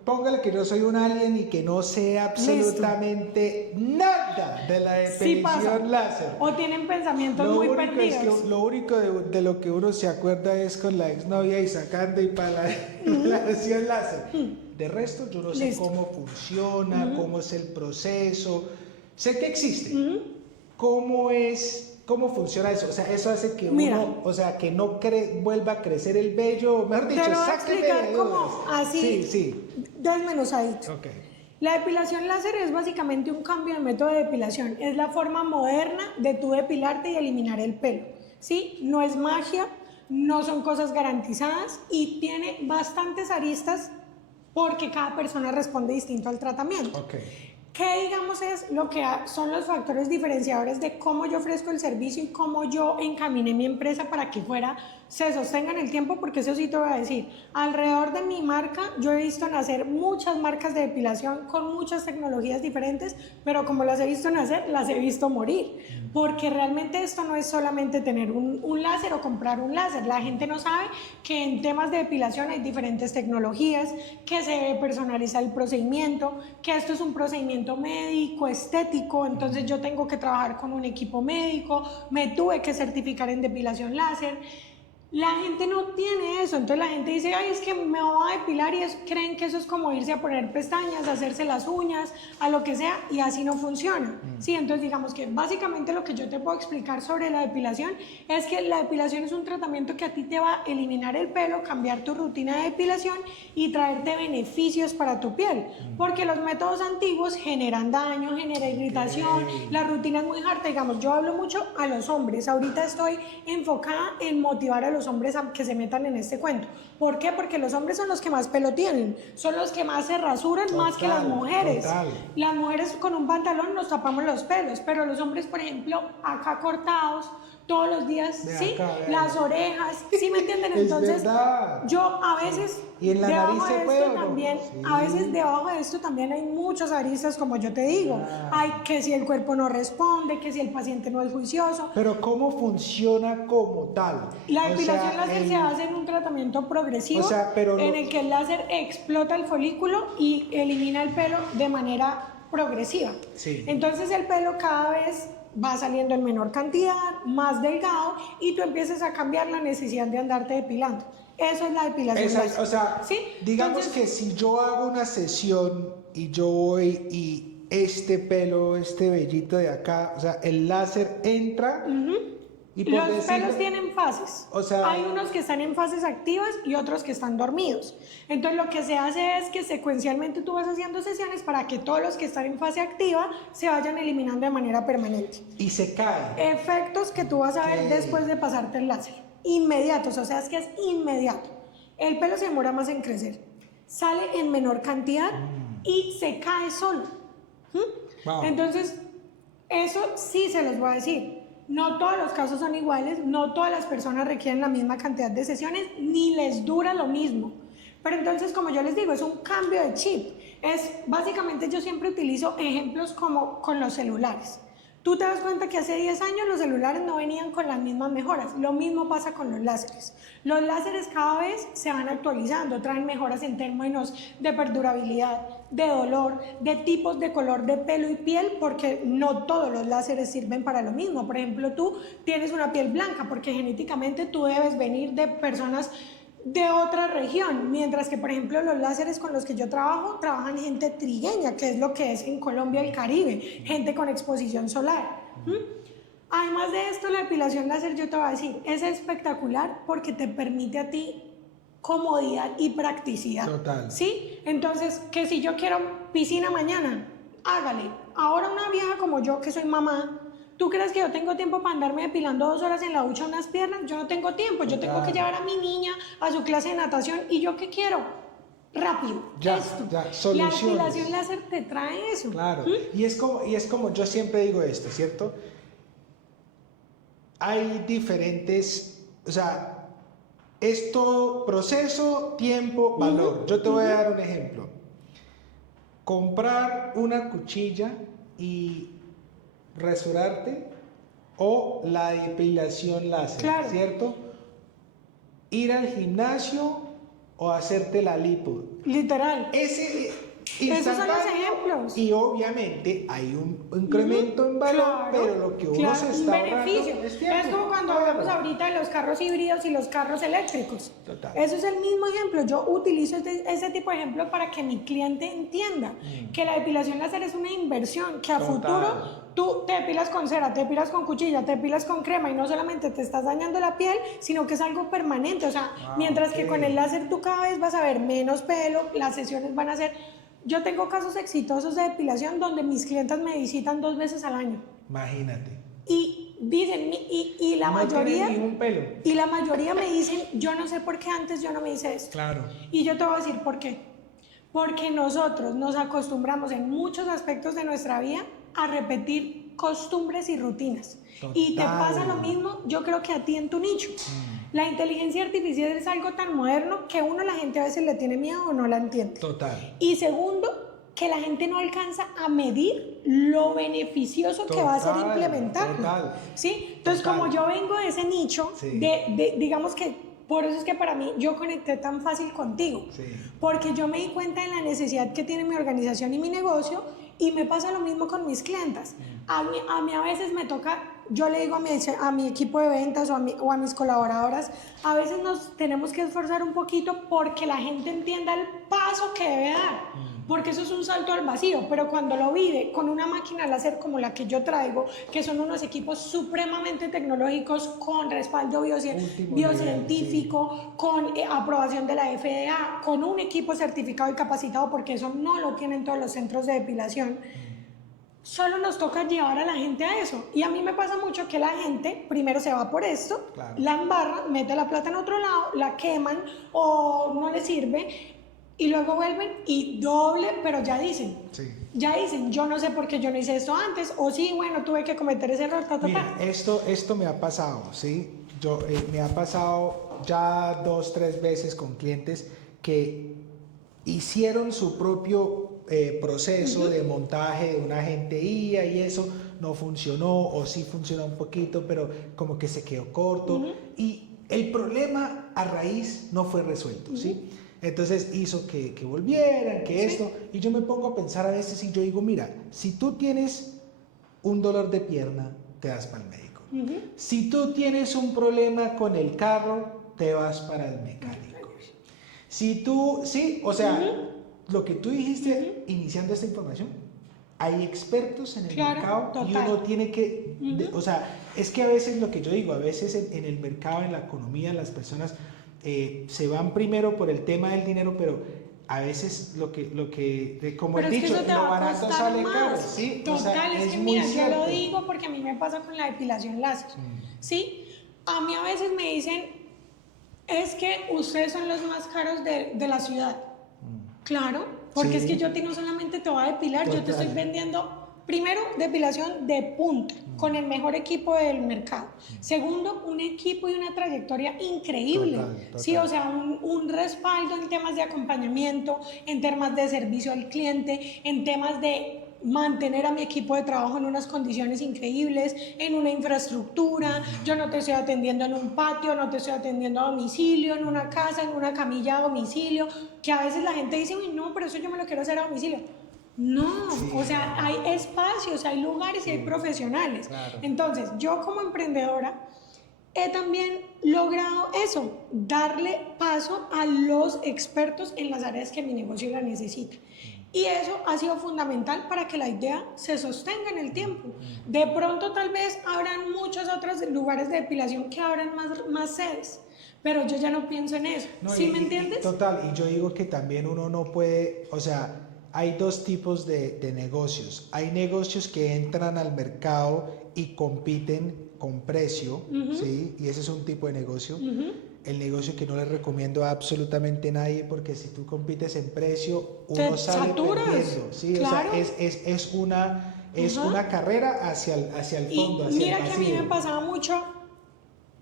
Póngale que yo soy un alien y que no sé absolutamente nada de la depilación láser. O tienen pensamientos muy perdidos. Lo único de lo que uno se acuerda es con la exnovia y sacando y para la depilación láser. De resto yo no sé cómo funciona, cómo es el proceso. Sé que existe. ¿Cómo funciona eso? O sea, eso hace que uno, o sea, que no vuelva a crecer el vello, mejor dicho, te lo voy a sáqueme explicar de como dudas. así, Sí. desmenuzadito. Ok. La depilación láser es básicamente un cambio de método de depilación. Es la forma moderna de tú depilarte y eliminar el pelo. ¿Sí? No es magia, no son cosas garantizadas y tiene bastantes aristas porque cada persona responde distinto al tratamiento. Ok. ¿Qué, digamos, es lo que son los factores diferenciadores de cómo yo ofrezco el servicio y cómo yo encaminé mi empresa para que fuera, se sostenga en el tiempo? Porque eso sí te voy a decir, alrededor de mi marca yo he visto nacer muchas marcas de depilación con muchas tecnologías diferentes, pero como las he visto nacer, las he visto morir, porque realmente esto no es solamente tener un láser o comprar un láser. La gente no sabe que en temas de depilación hay diferentes tecnologías, que se debe personalizar el procedimiento, que esto es un procedimiento médico, estético, entonces yo tengo que trabajar con un equipo médico, me tuve que certificar en depilación láser. La gente no tiene eso, entonces la gente dice, ay, es que me voy a depilar, y creen que eso es como irse a poner pestañas, a hacerse las uñas, a lo que sea, y así no funciona. Sí, entonces digamos que básicamente lo que yo te puedo explicar sobre la depilación es que la depilación es un tratamiento que a ti te va a eliminar el pelo, cambiar tu rutina de depilación y traerte beneficios para tu piel, porque los métodos antiguos generan daño, generan irritación, la rutina es muy harta. Digamos, yo hablo mucho a los hombres, ahorita estoy enfocada en motivar a los hombres a que se metan en este cuento. ¿Por qué? Porque los hombres son los que más pelo tienen, son los que más se rasuran, más que las mujeres. Las mujeres con un pantalón nos tapamos los pelos, pero los hombres, por ejemplo, acá cortados todos los días, de ¿sí? acá, Las orejas, ¿sí me entienden? Es Entonces, verdad. yo a veces, Y en la nariz se puede, ¿o no? también, Sí. a veces debajo de esto también hay muchas aristas, como yo te digo. Hay que si el cuerpo no responde, que si el paciente no es juicioso. Pero ¿cómo funciona como tal? La depilación láser se hace en un tratamiento progresivo, en el que el láser explota el folículo y elimina el pelo de manera progresiva. Sí. Entonces el pelo cada vez va saliendo en menor cantidad, más delgado, y tú empiezas a cambiar la necesidad de andarte depilando. Eso es la depilación láser. O sea, ¿sí? digamos Entonces, que si yo hago una sesión y yo voy y este pelo, este vellito de acá, o sea, el láser entra y por los decirlo, pelos tienen fases. O sea, hay unos que están en fases activas y otros que están dormidos. Entonces lo que se hace es que secuencialmente tú vas haciendo sesiones para que todos los que están en fase activa se vayan eliminando de manera permanente. y se cae. Efectos que tú vas a ver después de pasarte el láser. Inmediatos, o sea, es que es inmediato. El pelo se demora más en crecer, sale en menor cantidad y se cae solo. Wow. Entonces, eso sí se los voy a decir. No todos los casos son iguales, no todas las personas requieren la misma cantidad de sesiones, ni les dura lo mismo. Pero entonces, como yo les digo, es un cambio de chip. Básicamente yo siempre utilizo ejemplos como con los celulares. Tú te das cuenta que hace 10 años los celulares no venían con las mismas mejoras. Lo mismo pasa con los láseres. Los láseres cada vez se van actualizando, traen mejoras en términos de perdurabilidad, de dolor, de tipos de color de pelo y piel, porque no todos los láseres sirven para lo mismo. Por ejemplo, tú tienes una piel blanca porque genéticamente tú debes venir de personas de otra región, mientras que, por ejemplo, los láseres con los que yo trabajo, trabajan gente trigueña, que es lo que es en Colombia el Caribe, gente con exposición solar. Además de esto, la depilación láser, yo te voy a decir, es espectacular porque te permite a ti comodidad y practicidad. Total. ¿Sí? Entonces, que si yo quiero piscina mañana, hágale. Ahora una vieja como yo, que soy mamá, ¿tú crees que yo tengo tiempo para andarme depilando 2 horas en la ducha unas piernas? Yo no tengo tiempo, yo tengo que llevar a mi niña a su clase de natación, y ¿yo qué quiero? Rápido, esto. Soluciones. La depilación láser te trae eso. Claro, y es como yo siempre digo esto, ¿cierto? Hay diferentes, o sea, es todo proceso, tiempo, valor. Yo te voy a dar un ejemplo. Comprar una cuchilla y rasurarte, o la depilación láser, Claro. ¿cierto? Ir al gimnasio o hacerte la lipo. Literal. Esos son los ejemplos. Y obviamente hay un incremento en valor, Claro, pero lo que uno se está beneficio. ahorrando es tiempo. Es como cuando hablamos ahorita de los carros híbridos y los carros eléctricos. Total. Eso es el mismo ejemplo. Yo utilizo ese tipo de ejemplo para que mi cliente entienda que la depilación láser es una inversión, que a Total. futuro tú te depilas con cera, te depilas con cuchilla, te depilas con crema, y no solamente te estás dañando la piel, sino que es algo permanente. O sea, mientras que con el láser tú cada vez vas a ver menos pelo, las sesiones van a ser... Yo tengo casos exitosos de depilación donde mis clientes me visitan 2 veces al año. Imagínate. Y dicen, y la No mayoría... tiene ningún pelo. Y la mayoría me dicen, yo no sé por qué antes yo no me hice esto. Claro. Y yo te voy a decir por qué. Porque nosotros nos acostumbramos en muchos aspectos de nuestra vida a repetir costumbres y rutinas. Total. Y te pasa lo mismo, yo creo que a ti en tu nicho. La inteligencia artificial es algo tan moderno que uno, la gente a veces le tiene miedo o no la entiende. Total. Y segundo, que la gente no alcanza a medir lo beneficioso que va a ser implementarlo. Total. ¿Sí? Entonces, Total. como yo vengo de ese nicho, Sí. digamos que por eso es que para mí yo conecté tan fácil contigo. Sí. Porque yo me di cuenta de la necesidad que tiene mi organización y mi negocio, y me pasa lo mismo con mis clientas. A mí a veces me toca, yo le digo a mi equipo de ventas o a mis colaboradoras, a veces nos tenemos que esforzar un poquito porque la gente entienda el paso que debe dar. Porque eso es un salto al vacío, pero cuando lo vive con una máquina láser como la que yo traigo, que son unos equipos supremamente tecnológicos con respaldo biocientífico, sí. con aprobación de la FDA, con un equipo certificado y capacitado, porque eso no lo tienen todos los centros de depilación. Solo nos toca llevar a la gente a eso. Y a mí me pasa mucho que la gente primero se va por esto, Claro. la embarra, mete la plata en otro lado, la queman o no le sirve, y luego vuelven y doble, pero ya dicen, yo no sé por qué yo no hice esto antes, o sí, bueno, tuve que cometer ese error, Mira, esto me ha pasado, ¿sí? Me ha pasado ya 2, 3 veces con clientes que hicieron su propio proceso de montaje de una agente IA y eso no funcionó, o sí funcionó un poquito, pero como que se quedó corto, y el problema a raíz no fue resuelto, ¿sí? Entonces hizo que volvieran, que esto, y yo me pongo a pensar a veces y yo digo, mira, si tú tienes un dolor de pierna, te vas para el médico. Si tú tienes un problema con el carro, te vas para el mecánico. Si tú, sí, o sea, lo que tú dijiste iniciando esta información, hay expertos en el mercado y uno tiene que, o sea, es que a veces lo que yo digo, a veces en el mercado, en la economía, las personas se van primero por el tema del dinero, pero a veces como pero el dicho, es que lo barato sale más. caro, ¿sí? Total, o sea, es que muy mira, cierto. yo lo digo porque a mí me pasa con la depilación láser, ¿sí? A mí a veces me dicen, es que ustedes son los más caros de la ciudad. Claro, porque es que yo a ti no solamente te voy a depilar, yo te estoy vendiendo, primero, depilación de punta, con el mejor equipo del mercado. Segundo, un equipo y una trayectoria increíble. Total. Sí, o sea, un respaldo en temas de acompañamiento, en temas de servicio al cliente, en temas de mantener a mi equipo de trabajo en unas condiciones increíbles, en una infraestructura. Yo no te estoy atendiendo en un patio, no te estoy atendiendo a domicilio, en una casa, en una camilla a domicilio, que a veces la gente dice, uy, no, pero eso yo me lo quiero hacer a domicilio. No, o sea, hay espacios, hay lugares y hay profesionales. Claro. Entonces, yo como emprendedora he también logrado eso, darle paso a los expertos en las áreas que mi negocio la necesita. Y eso ha sido fundamental para que la idea se sostenga en el tiempo. De pronto tal vez habrán muchos otros lugares de depilación que abran más sedes, pero yo ya no pienso en eso. No, ¿Sí me entiendes? Total, y yo digo que también uno no puede, o sea, hay dos tipos de negocios. Hay negocios que entran al mercado y compiten con precio, ¿sí? Y ese es un tipo de negocio. El negocio que no le recomiendo a absolutamente nadie, porque si tú compites en precio, uno sale perdiendo, ¿sí? Claro. O sea, es una carrera hacia el fondo, y hacia mira el que vacío. a mí me pasaba mucho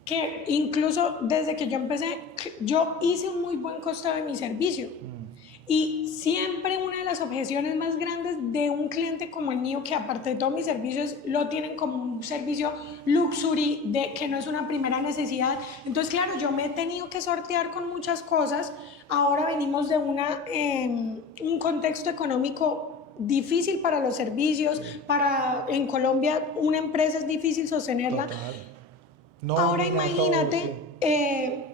que incluso desde que yo empecé, yo hice un muy buen costo de mi servicio. Y siempre una de las objeciones más grandes de un cliente como el mío, que aparte de todos mis servicios lo tienen como un servicio luxury, de que no es una primera necesidad. Entonces, claro, yo me he tenido que sortear con muchas cosas. Ahora venimos de un contexto económico difícil para los servicios. En Colombia una empresa es difícil sostenerla. Ahora imagínate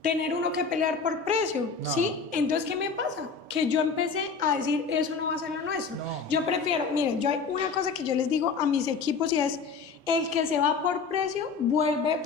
tener uno que pelear por precio, ¿sí? Entonces, ¿qué me pasa? Que yo empecé a decir, eso no va a ser lo nuestro. Yo prefiero, miren, hay una cosa que yo les digo a mis equipos y es, el que se va por precio vuelve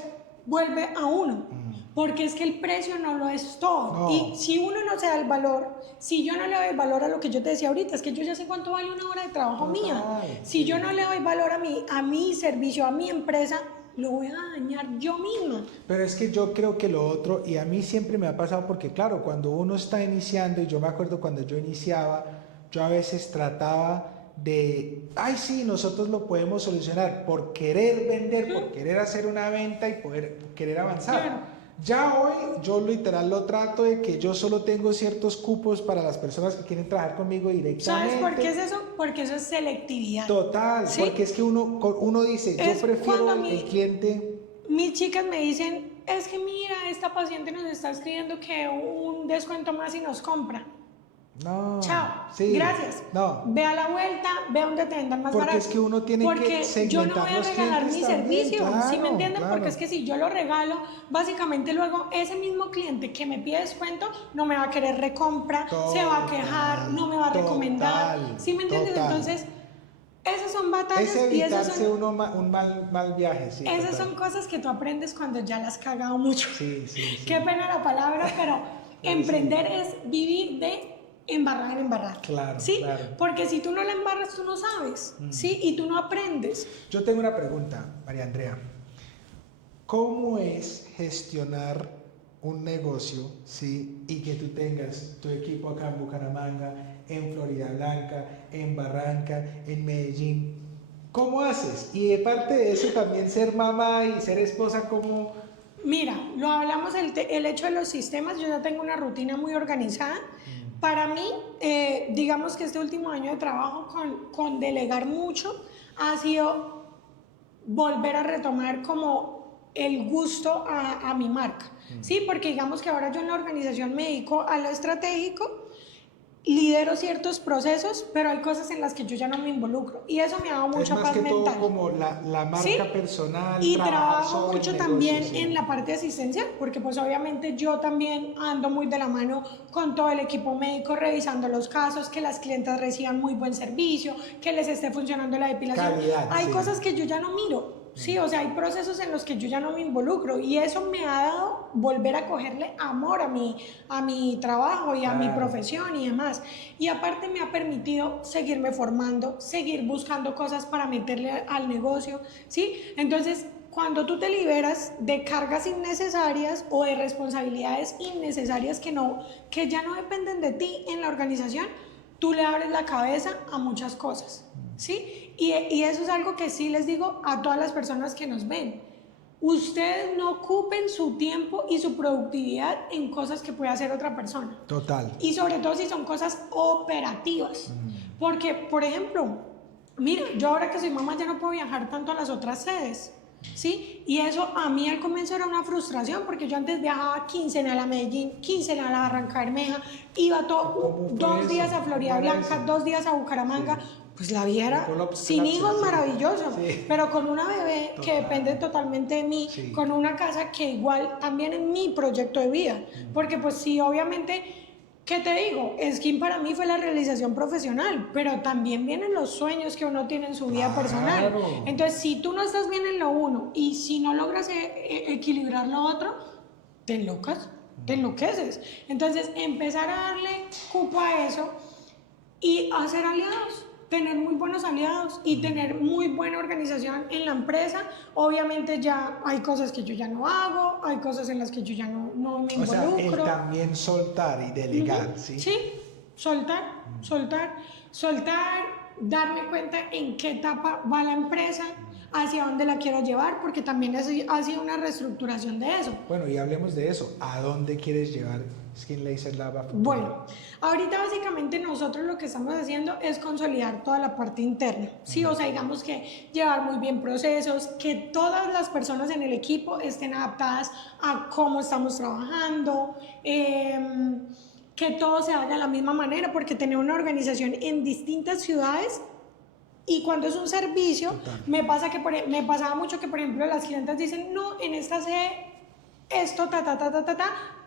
a uno. Porque es que el precio no lo es todo. Y si uno no se da el valor, si yo no le doy el valor a lo que yo te decía ahorita, es que yo ya sé cuánto vale una hora de trabajo mía. Si yo no le doy valor a mi servicio, a mi empresa, lo voy a dañar yo misma. Pero es que yo creo que lo otro, y a mí siempre me ha pasado, porque claro, cuando uno está iniciando, y yo me acuerdo cuando yo iniciaba, yo a veces trataba de, ay sí, nosotros lo podemos solucionar por querer vender, por querer hacer una venta y poder querer avanzar. Claro. Ya hoy yo literal lo trato de que yo solo tengo ciertos cupos para las personas que quieren trabajar conmigo directamente. ¿Sabes por qué es eso? Porque eso es selectividad. Total, ¿Sí? porque es que uno dice, yo Es prefiero cuando el cliente. Mis chicas me dicen, es que mira, esta paciente nos está escribiendo que un descuento más y nos compra. No. Chao, Sí, gracias. No. Ve a la vuelta, ve donde te vendan más Porque barato. es que uno tiene porque que segmentar yo no voy a los regalar mi clientes también, servicio, ¿sí claro, me entienden? claro. Porque es que si yo lo regalo, básicamente luego ese mismo cliente que me pide descuento no me va a querer recompra, se va a quejar, no me va a recomendar, ¿sí me entiendes? Total. Entonces, esas son batallas Es y esas evitarse son, un mal viaje, sí. esas total. son cosas que tú aprendes cuando ya las has cagado mucho. Sí, sí, sí. Qué pena la palabra, pero Sí, emprender es vivir de embarrar en embarrar. Claro, ¿sí? claro. Porque si tú no la embarras, tú no sabes, ¿sí? Y tú no aprendes. Yo tengo una pregunta, María Andrea. ¿Cómo es gestionar un negocio, sí, y que tú tengas tu equipo acá en Bucaramanga, en Florida Blanca, en Barranca, en Medellín? ¿Cómo haces? Y de parte de eso también ser mamá y ser esposa, ¿cómo? Mira, lo hablamos, el hecho de los sistemas, yo ya tengo una rutina muy organizada. Para mí, digamos que este último año de trabajo con delegar mucho ha sido volver a retomar como el gusto a mi marca, ¿sí? Porque digamos que ahora yo en la organización me dedico a lo estratégico, lidero ciertos procesos, pero hay cosas en las que yo ya no me involucro y eso me ha dado mucha Es más paz que mental. todo como la marca ¿Sí? personal, Y trabajar trabajo sobre mucho el también negocio, sí. en la parte asistencial, porque pues obviamente yo también ando muy de la mano con todo el equipo médico revisando los casos, que las clientas reciban muy buen servicio, que les esté funcionando la depilación. Calidad, Hay sí. cosas que yo ya no miro. Sí, o sea, hay procesos en los que yo ya no me involucro y eso me ha dado volver a cogerle amor a mi trabajo y a mi Claro. profesión y demás. Y aparte me ha permitido seguirme formando, seguir buscando cosas para meterle al negocio, ¿sí? Entonces, cuando tú te liberas de cargas innecesarias o de responsabilidades innecesarias que ya no dependen de ti en la organización, tú le abres la cabeza a muchas cosas, ¿sí? Y eso es algo que sí les digo a todas las personas que nos ven. Ustedes no ocupen su tiempo y su productividad en cosas que puede hacer otra persona. Total. Y sobre todo si son cosas operativas. Porque, por ejemplo, mira, yo ahora que soy mamá ya no puedo viajar tanto a las otras sedes, ¿sí? Y eso a mí al comienzo era una frustración porque yo antes viajaba quincenal a Medellín, quincenal a Barranca Bermeja, iba ¿Cómo fue 2 eso? días a Florida ¿Cómo era Blanca, eso? 2 días a Bucaramanga. Sí. Pues la vida era Colapso, sin hijos sí. maravilloso, Sí. pero con una bebé que Total. depende totalmente de mí, Sí. con una casa que igual también es mi proyecto de vida, porque pues sí, obviamente, ¿qué te digo? Skin para mí fue la realización profesional, pero también vienen los sueños que uno tiene en su vida Claro. personal. Entonces, si tú no estás bien en lo uno y si no logras equilibrar lo otro, te enlocas, te enloqueces. Entonces, empezar a darle cupo a eso y hacer aliados, tener muy buenos aliados y tener muy buena organización en la empresa. Obviamente ya hay cosas que yo ya no hago, hay cosas en las que yo ya no me O sea, el involucro. también soltar y delegar, Ujú. ¿sí? Sí, soltar, darme cuenta en qué etapa va la empresa, hacia dónde la quiero llevar, porque también ha sido una reestructuración de eso. Bueno, y hablemos de eso. ¿A dónde quieres llevar Skin Laser Lab a futuro? Bueno, ahorita básicamente nosotros lo que estamos haciendo es consolidar toda la parte interna, ¿sí? O sea, digamos que llevar muy bien procesos, que todas las personas en el equipo estén adaptadas a cómo estamos trabajando, que todo se haga de la misma manera, porque tener una organización en distintas ciudades y cuando es un servicio, Total. me pasaba mucho que, por ejemplo, las clientas dicen, no, en esta sede esto,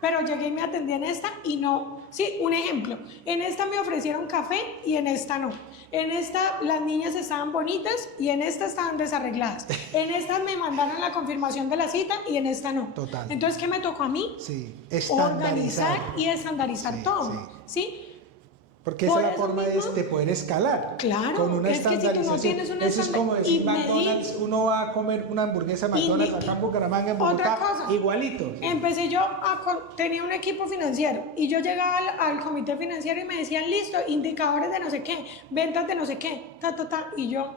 pero llegué y me atendí en esta y no. Sí, un ejemplo, en esta me ofrecieron café y en esta no. En esta las niñas estaban bonitas y en esta estaban desarregladas. En esta me mandaron la confirmación de la cita y en esta no. Total. Entonces, ¿qué me tocó a mí? Sí, Organizar y estandarizar Sí, todo, ¿sí? Porque esa Por es la eso forma mismo, de poder escalar. claro, Con una es que si tú no estandarización. tienes una Eso es como decir y medir- McDonald's, uno va a comer una hamburguesa de Y McDonald's ni- acá en Bucaramanga, en Otra Bogotá, cosa, igualito. empecé yo tenía un equipo financiero y yo llegaba al comité financiero y me decían, listo, indicadores de no sé qué, ventas de no sé qué, y yo,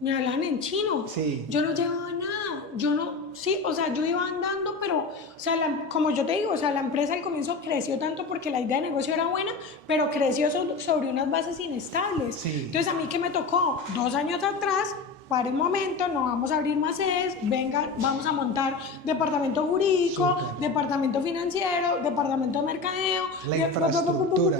me hablaban en chino, Sí. yo no llevaba nada, yo no, sí, o sea, yo iba andando, pero, o sea, como yo te digo, o sea, la empresa al comienzo creció tanto porque la idea de negocio era buena, pero creció sobre unas bases inestables. Sí. Entonces, a mí que me tocó 2 años atrás, para un momento, no vamos a abrir más sedes, venga, vamos a montar departamento jurídico, Súper. departamento financiero, departamento de mercadeo, La infraestructura.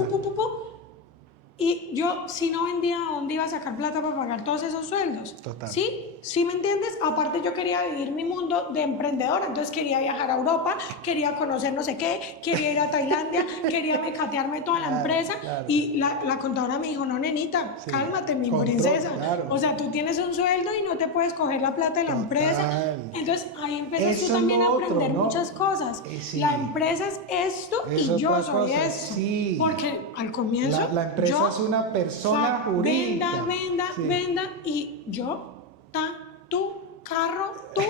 y yo, si no vendía, ¿a dónde iba a sacar plata para pagar todos esos sueldos? Total. ¿Sí? ¿Sí me entiendes? Aparte yo quería vivir mi mundo de emprendedora, entonces quería viajar a Europa, quería conocer no sé qué, quería ir a Tailandia, quería mecatearme toda la Claro, empresa claro. y la contadora me dijo, no, nenita, Sí. cálmate, mi Control, princesa. claro. O sea, tú tienes un sueldo y no te puedes coger la plata de la Total. empresa. Entonces ahí empiezas Eso tú es también lo a otro, aprender ¿no? muchas cosas. Sí. La empresa es esto Es y yo otra soy cosa, esto. sí. Porque al comienzo La empresa yo, es una persona o sea, jurídica. Sí. venda y yo, tú, carro, tú,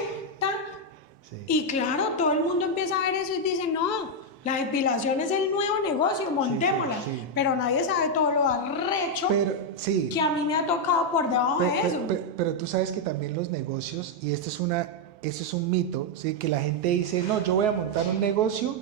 Sí. y claro, todo el mundo empieza a ver eso y dice, no, la depilación es el nuevo negocio, montémosla. Sí, sí. Pero nadie sabe todo lo arrecho Pero, sí. que a mí me ha tocado por debajo de eso. Pero tú sabes que también los negocios, y esto es un mito, ¿sí? Que la gente dice, no, yo voy a montar un negocio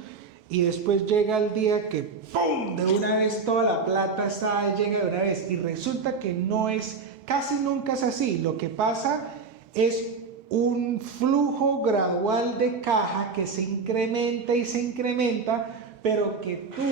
y después llega el día que ¡pum! De una vez toda la plata está, llega de una vez. Y resulta que no es, casi nunca es así. Lo que pasa es un flujo gradual de caja que se incrementa y se incrementa, pero que tú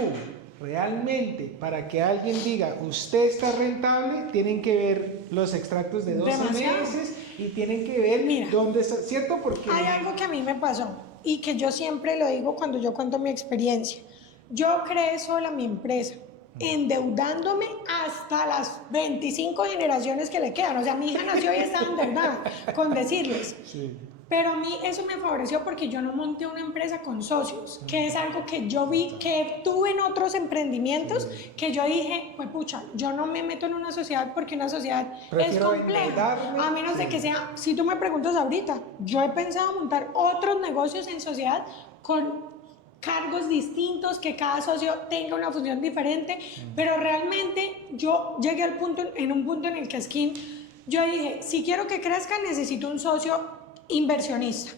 realmente, para que alguien diga, usted está rentable, tienen que ver los extractos de 12 Demasiado. meses y tienen que ver Mira, dónde está, ¿cierto? Porque hay algo que a mí me pasó y que yo siempre lo digo cuando yo cuento mi experiencia. Yo creé sola mi empresa, endeudándome hasta las 25 generaciones que le quedan. O sea, mi hija nació y estaba endeudada, con decirles. Sí. Pero a mí eso me favoreció porque yo no monté una empresa con socios, que es algo que yo vi, que tuve en otros emprendimientos, que yo dije, pues pucha, yo no me meto en una sociedad porque una sociedad Prefiero es compleja. endeudarme. A menos de Sí. que sea, si tú me preguntas ahorita, yo he pensado montar otros negocios en sociedad con cargos distintos, que cada socio tenga una función diferente, pero realmente yo llegué al punto, en un punto en el que Skin, yo dije, si quiero que crezca necesito un socio inversionista.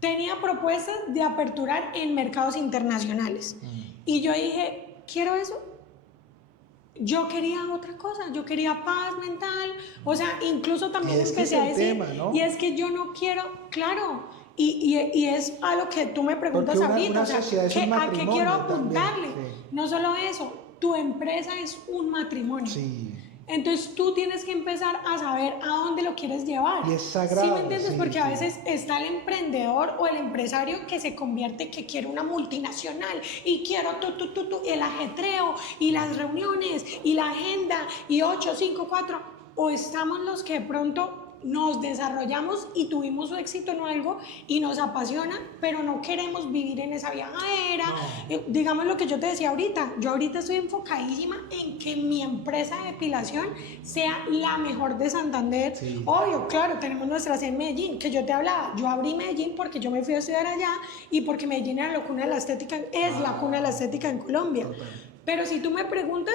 Tenía propuestas de aperturar en mercados internacionales y yo dije, quiero eso. Yo quería otra cosa, yo quería paz mental, o sea, incluso también Es que empecé es a el decir, tema, ¿no? y es que yo no quiero, claro, y es a lo que tú me preguntas Porque ahorita, una o sea, sociedad es un ¿a qué matrimonio quiero también, apuntarle? sí. No solo eso, tu empresa es un matrimonio. Sí. Entonces tú tienes que empezar a saber a dónde lo quieres llevar. Y es sagrado, ¿Sí me entiendes? sí, Porque a sí. veces está el emprendedor o el empresario que se convierte, que quiere una multinacional y quiero el ajetreo y las reuniones y la agenda y 8, 5, 4. O estamos los que de pronto nos desarrollamos y tuvimos éxito en algo y nos apasiona, pero no queremos vivir en esa viajadera. Digamos lo que yo te decía ahorita, yo ahorita estoy enfocadísima en que mi empresa de depilación sea la mejor de Santander. Sí. Obvio, claro, tenemos nuestra sede en Medellín, que yo te hablaba, yo abrí Medellín porque yo me fui a estudiar allá y porque Medellín era la cuna de la estética, es la cuna de la estética en Colombia. Pero si tú me preguntas,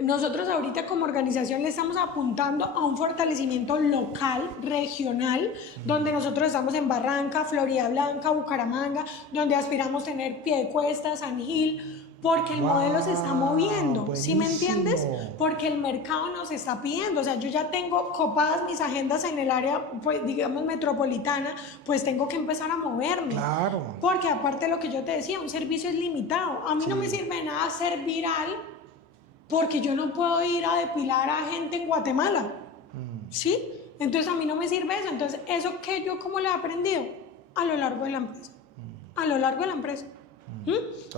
nosotros ahorita como organización le estamos apuntando a un fortalecimiento local, regional, donde nosotros estamos en Barranca, Florida Blanca, Bucaramanga, donde aspiramos tener Piedecuesta, San Gil, porque el modelo se está moviendo, ¿sí me entiendes? Buenísimo. Porque el mercado nos está pidiendo, o sea, yo ya tengo copadas mis agendas en el área, pues digamos metropolitana, pues tengo que empezar a moverme. Claro. Porque aparte de lo que yo te decía, un servicio es limitado. A mí no me sirve de nada ser viral porque yo no puedo ir a depilar a gente en Guatemala, ¿sí? Entonces a mí no me sirve eso. Entonces, ¿eso que yo cómo lo he aprendido? A lo largo de la empresa. A lo largo de la empresa.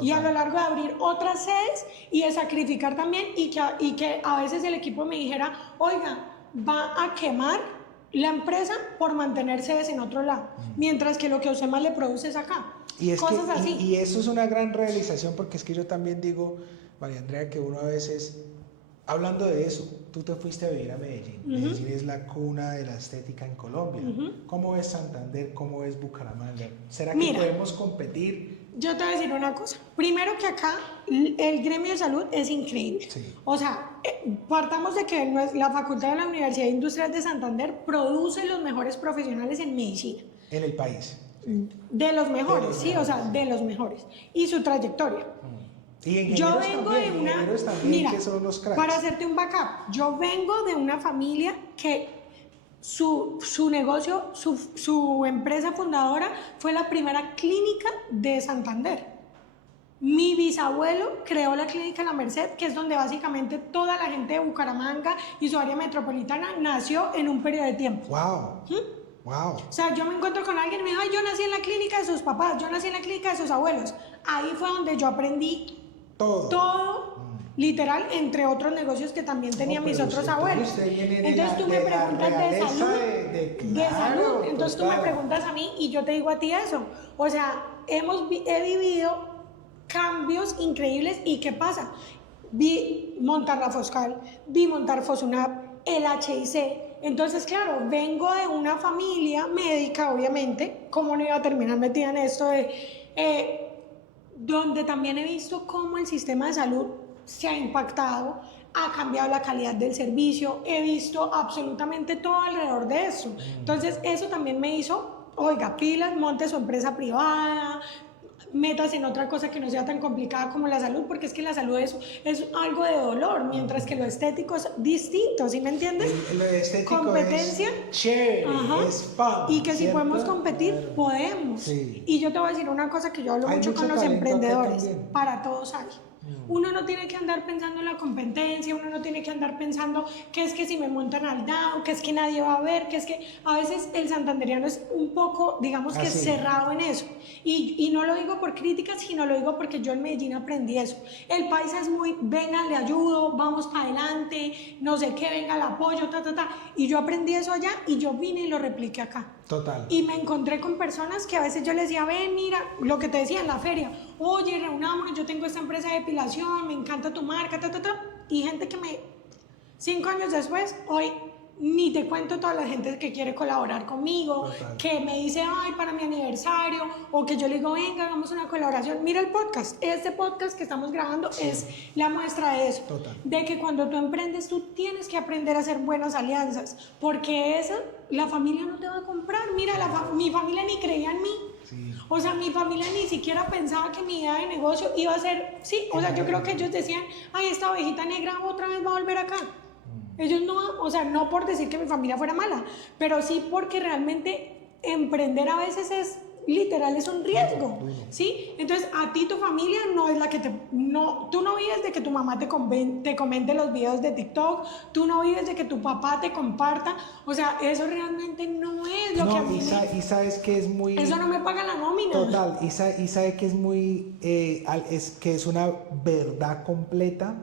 Y a lo largo de abrir otras sedes y de sacrificar también y que a veces el equipo me dijera, oiga, va a quemar la empresa por mantener sedes en otro lado, mientras que lo que a usted más le produce es acá. Y es Cosas que, así. y eso es una gran realización porque es que yo también digo, María Andrea, que uno a veces, hablando de eso, tú te fuiste a vivir a Medellín. Medellín es la cuna de la estética en Colombia. ¿Cómo ves Santander? ¿Cómo ves Bucaramanga? ¿Será que Mira, podemos competir? yo te voy a decir una cosa. Primero que acá el gremio de salud es increíble. Sí. O sea, partamos de que la Facultad de la Universidad de Industrias de Santander produce los mejores profesionales en medicina. En el país. De los mejores, sí, o sea, de los mejores. Y su trayectoria. Y Yo ingenieros vengo también, de una, ingenieros también, mira, que son los cracks. para hacerte un backup, yo vengo de una familia que su negocio, su empresa fundadora fue la primera clínica de Santander. Mi bisabuelo creó la clínica La Merced, que es donde básicamente toda la gente de Bucaramanga y su área metropolitana nació en un periodo de tiempo. Wow. Wow. O sea, yo me encuentro con alguien y me dijo, ay, yo nací en la clínica de sus papás, yo nací en la clínica de sus abuelos. Ahí fue donde yo aprendí todo, literal, entre otros negocios que también tenían mis otros abuelos. Entonces tú me preguntas de salud, de salud. Entonces tú me preguntas a mí y yo te digo a ti eso. O sea, he vivido cambios increíbles. ¿Y qué pasa? Vi montar la Foscal, vi montar Fosunap, el HIC. Entonces, claro, vengo de una familia médica, obviamente. ¿Cómo no iba a terminar metida en esto de donde también he visto cómo el sistema de salud se ha impactado, ha cambiado la calidad del servicio, he visto absolutamente todo alrededor de eso. Entonces, eso también me hizo, oiga, pilas, monte su empresa privada, metas en otra cosa que no sea tan complicada como la salud, porque es que la salud es algo de dolor, mientras que lo estético es distinto, ¿sí me entiendes? Lo estético competencia, es chévere, es fun. Y que si ¿cierto? podemos competir, podemos. Sí. Y yo te voy a decir una cosa que yo hablo Hay mucho mucho con los talento acá emprendedores, también. para todos hay. Uno no tiene que andar pensando en la competencia, uno no tiene que andar pensando que es que si me montan al down, que es que nadie va a ver, que es que a veces el santandereano es un poco, digamos que cerrado en eso. Y no lo digo por críticas, sino lo digo porque yo en Medellín aprendí eso. El país es muy, venga, le ayudo, vamos para adelante, no sé qué, venga, el apoyo, Y yo aprendí eso allá y yo vine y lo repliqué acá. Total. Y me encontré con personas que a veces yo les decía, ven, mira, lo que te decía en la feria, oye, reunámonos, yo tengo esta empresa de depilación, me encanta tu marca, y gente que 5 años después, hoy ni te cuento toda la gente que quiere colaborar conmigo, Total. que me dice, ay, para mi aniversario, o que yo le digo, venga, hagamos una colaboración. Mira el podcast, este podcast que estamos grabando es la muestra de eso. Total. De que cuando tú emprendes, tú tienes que aprender a hacer buenas alianzas, porque la familia no te va a comprar. Mira, mi familia ni creía en mí. Sí. O sea, mi familia ni siquiera pensaba que mi idea de negocio iba a ser, o sea, yo creo que ellos decían, ay, esta ovejita negra otra vez va a volver acá. Ellos no, o sea, no por decir que mi familia fuera mala, pero sí porque realmente emprender a veces es literal, es un riesgo, ¿sí? Entonces, a ti tu familia no es la que tú no vives de que tu mamá te comente los videos de TikTok, tú no vives de que tu papá te comparta, o sea, eso realmente no es lo que a mí y sabes que es muy... Eso no me paga la nómina. Total, y sabe que es muy... que es una verdad completa,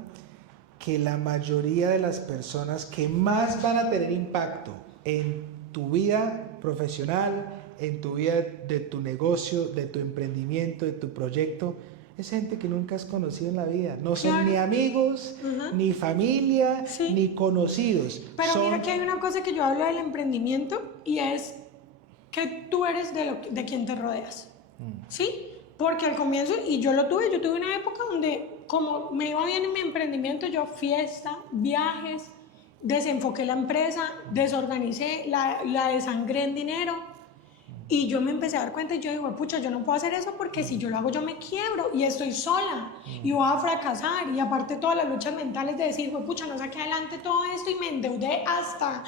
que la mayoría de las personas que más van a tener impacto en tu vida profesional, en tu vida de tu negocio, de tu emprendimiento, de tu proyecto, es gente que nunca has conocido en la vida. No son ni amigos, ni familia, ni conocidos. Pero mira que hay una cosa que yo hablo del emprendimiento y es que tú eres de quien te rodeas, ¿sí? Porque al comienzo, y yo tuve una época donde como me iba bien en mi emprendimiento, yo fiesta, viajes, desenfoqué la empresa, desorganicé, la desangré en dinero. Y yo me empecé a dar cuenta y yo digo, pucha, yo no puedo hacer eso porque si yo lo hago yo me quiebro y estoy sola y voy a fracasar. Y aparte todas las luchas mentales de decir, pucha, no saqué adelante todo esto y me endeudé hasta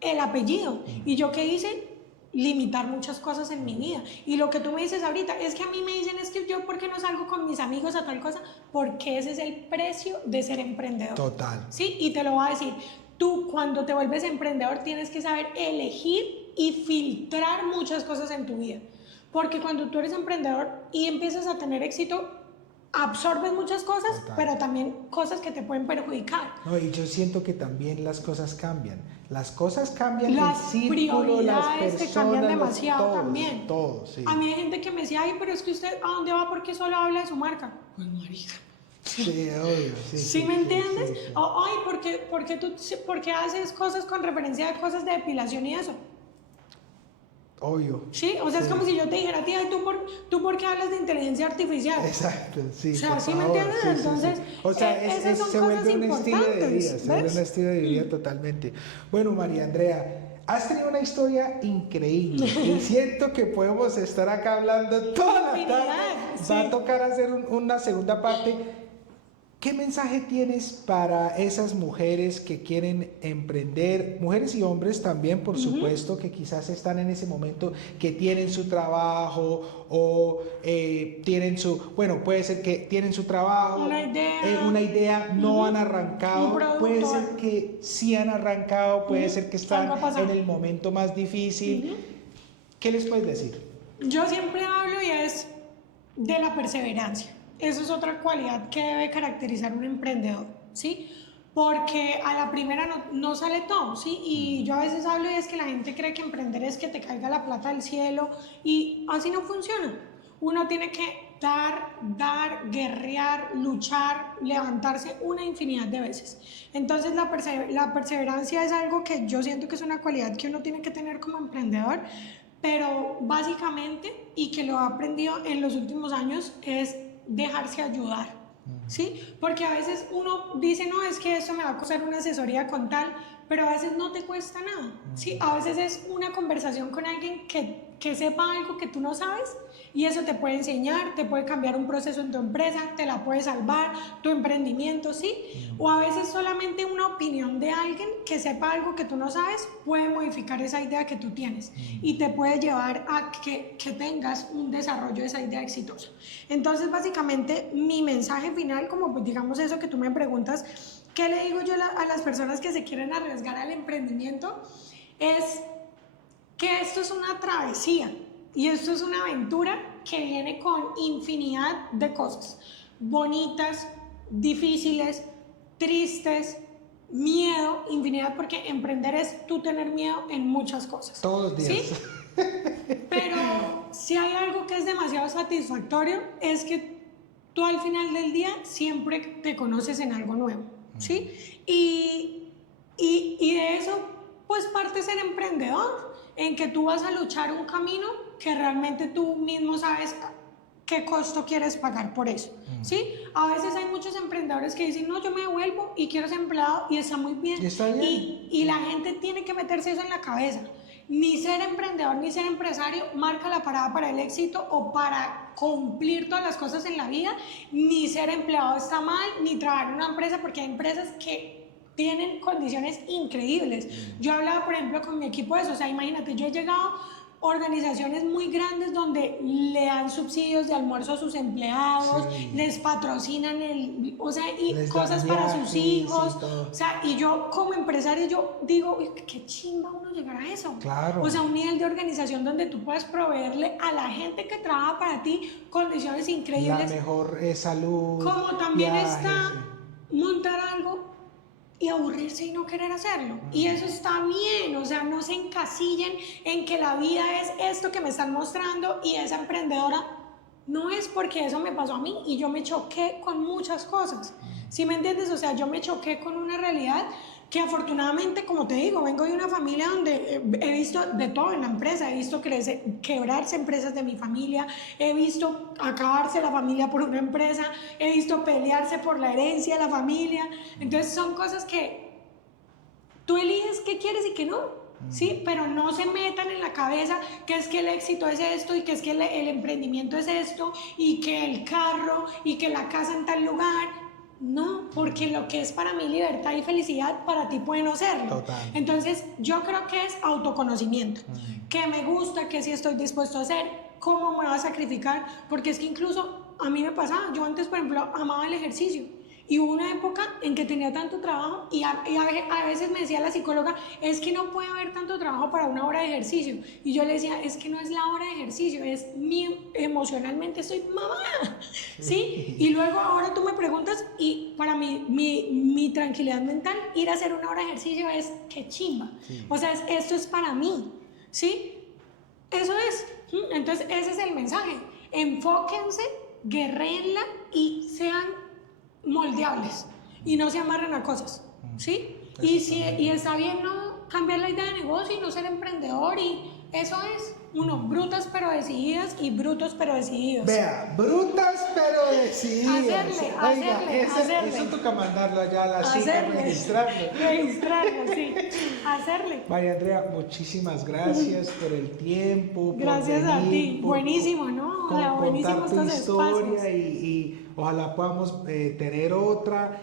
el apellido. ¿Y yo qué hice? Limitar muchas cosas en mi vida. Y lo que tú me dices ahorita es que a mí me dicen es que yo, ¿por qué no salgo con mis amigos a tal cosa? Porque ese es el precio de ser emprendedor. Total. Sí, y te lo voy a decir. Tú cuando te vuelves emprendedor tienes que saber elegir y filtrar muchas cosas en tu vida. Porque cuando tú eres emprendedor y empiezas a tener éxito, absorbes muchas cosas, Total. pero también cosas que te pueden perjudicar. No, y yo siento que también las cosas cambian. Las cosas cambian, Las el círculo, las prioridades personas, te cambian demasiado todos, también. Todos, sí. A mí hay gente que me decía, ay, pero es que usted, ¿a dónde va? Porque solo habla de su marca. Pues marica, Sí, obvio, sí. ¿Sí me entiendes? Sí, sí. Ay, ¿por qué haces cosas con referencia a cosas de depilación y eso? Obvio. Sí, o sea, es Sí. como si yo te dijera, tía, ¿tú por qué hablas de inteligencia artificial? Exacto, sí, O sea, por ¿sí me favor. entiendes? Sí, sí, sí. Entonces, O sea, esas son se cosas vuelve un estilo de vida, importantes, se vuelve un ¿ves? estilo de vida totalmente. Bueno, María Andrea, has tenido una historia increíble y siento que podemos estar acá hablando toda la tarde. Infinidad, Va a sí. tocar hacer una segunda parte. ¿Qué mensaje tienes para esas mujeres que quieren emprender, mujeres y hombres también, por supuesto, que quizás están en ese momento, que tienen su trabajo o tienen su, bueno, puede ser que tienen su trabajo, una idea, no han un arrancado, puede producto, ser que sí han arrancado, puede ser que algo están ha pasado. en el momento más difícil. ¿Qué les puedes decir? Yo siempre hablo y es de la perseverancia. Eso es otra cualidad que debe caracterizar un emprendedor, ¿sí? Porque a la primera no sale todo, ¿sí? Y yo a veces hablo y es que la gente cree que emprender es que te caiga la plata del cielo y así no funciona. Uno tiene que dar, guerrear, luchar, levantarse una infinidad de veces. Entonces la perseverancia es algo que yo siento que es una cualidad que uno tiene que tener como emprendedor, pero básicamente, y que lo he aprendido en los últimos años, es dejarse ayudar, ¿sí? Porque a veces uno dice, no, es que esto me va a costar una asesoría con tal, pero a veces no te cuesta nada, ¿sí? A veces es una conversación con alguien que sepa algo que tú no sabes y eso te puede enseñar, te puede cambiar un proceso en tu empresa, te la puede salvar, tu emprendimiento, ¿sí? O a veces solamente una opinión de alguien que sepa algo que tú no sabes puede modificar esa idea que tú tienes y te puede llevar a que tengas un desarrollo de esa idea exitosa. Entonces, básicamente, mi mensaje final, como pues, digamos eso que tú me preguntas, ¿qué le digo yo a las personas que se quieren arriesgar al emprendimiento? Es que esto es una travesía y esto es una aventura que viene con infinidad de cosas bonitas, difíciles, tristes, miedo, infinidad, porque emprender es tú tener miedo en muchas cosas. Todos los días. ¿Sí? Pero si hay algo que es demasiado satisfactorio es que tú al final del día siempre te conoces en algo nuevo, ¿sí? Y de eso pues parte ser emprendedor, en que tú vas a luchar un camino que realmente tú mismo sabes qué costo quieres pagar por eso, ¿sí? A veces hay muchos emprendedores que dicen, no, yo me devuelvo y quiero ser empleado y está muy bien. Está bien. Y la gente tiene que meterse eso en la cabeza. Ni ser emprendedor ni ser empresario marca la parada para el éxito o para cumplir todas las cosas en la vida, ni ser empleado está mal, ni trabajar en una empresa, porque hay empresas que tienen condiciones increíbles. Yo hablaba, por ejemplo, con mi equipo de eso, o sea, imagínate, yo he llegado a organizaciones muy grandes donde le dan subsidios de almuerzo a sus empleados, Sí. les patrocinan o sea, y Les cosas dan para viajes, sus hijos, sí, todo. o sea, y yo como empresario, yo digo, uy, qué chimba uno llegar a eso. Claro. O sea, un nivel de organización donde tú puedas proveerle a la gente que trabaja para ti condiciones increíbles. La mejor salud. Como también viajes, está montar algo y aburrirse y no querer hacerlo. Y eso está bien, o sea, no se encasillen en que la vida es esto que me están mostrando y esa emprendedora no es, porque eso me pasó a mí y yo me choqué con muchas cosas. ¿Sí me entiendes? O sea, yo me choqué con una realidad que afortunadamente, como te digo, vengo de una familia donde he visto de todo en la empresa, he visto quebrarse empresas de mi familia, he visto acabarse la familia por una empresa, he visto pelearse por la herencia de la familia. Entonces son cosas que tú eliges qué quieres y qué no. Sí, pero no se metan en la cabeza que es que el éxito es esto y que es que el emprendimiento es esto y que el carro y que la casa en tal lugar. No, porque lo que es para mí libertad y felicidad, para ti puede no serlo. Total. Entonces, yo creo que es autoconocimiento. ¿Qué me gusta? ¿Qué sí estoy dispuesto a hacer? ¿Cómo me va a sacrificar? Porque es que incluso a mí me pasaba, yo antes, por ejemplo, amaba el ejercicio. Y hubo una época en que tenía tanto trabajo y a veces me decía la psicóloga, es que no puede haber tanto trabajo para una hora de ejercicio. Y yo le decía, es que no es la hora de ejercicio, es emocionalmente estoy mamá, ¿sí? Y luego ahora tú me preguntas y para mí, mi tranquilidad mental, ir a hacer una hora de ejercicio es que chimba. Sí. O sea, esto es para mí, ¿sí? Eso es. Entonces ese es el mensaje. Enfóquense, guerréenla y sean moldeables y no se amarren a cosas, ¿sí? Y está bien no cambiar la idea de negocio y no ser emprendedor, y eso es brutas pero decididas y brutos pero decididos. Vea, brutas pero decididas. Hacerle. Eso toca mandarlo allá a la cita, registrarlo. Registrarlo, sí. Hacerle. María Andrea, muchísimas gracias por el tiempo. Gracias por venir, a ti. por- Buenísimo, ¿no? con Buenísimo contar tu estos historia espacios. y ojalá podamos tener otra,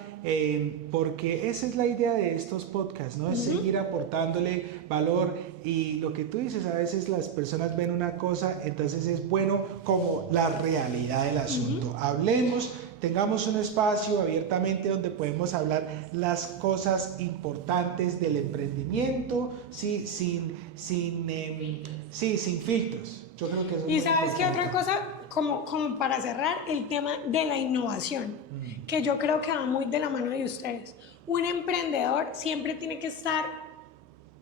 porque esa es la idea de estos podcasts, ¿no? Es seguir aportándole valor, y lo que tú dices, a veces las personas ven una cosa, entonces es bueno como la realidad del asunto. Hablemos, tengamos un espacio abiertamente donde podemos hablar las cosas importantes del emprendimiento, sí, sin filtros. Yo creo que eso es Y muy sabes qué importante. otra cosa, como para cerrar, el tema de la innovación, que yo creo que va muy de la mano de ustedes. Un emprendedor siempre tiene que estar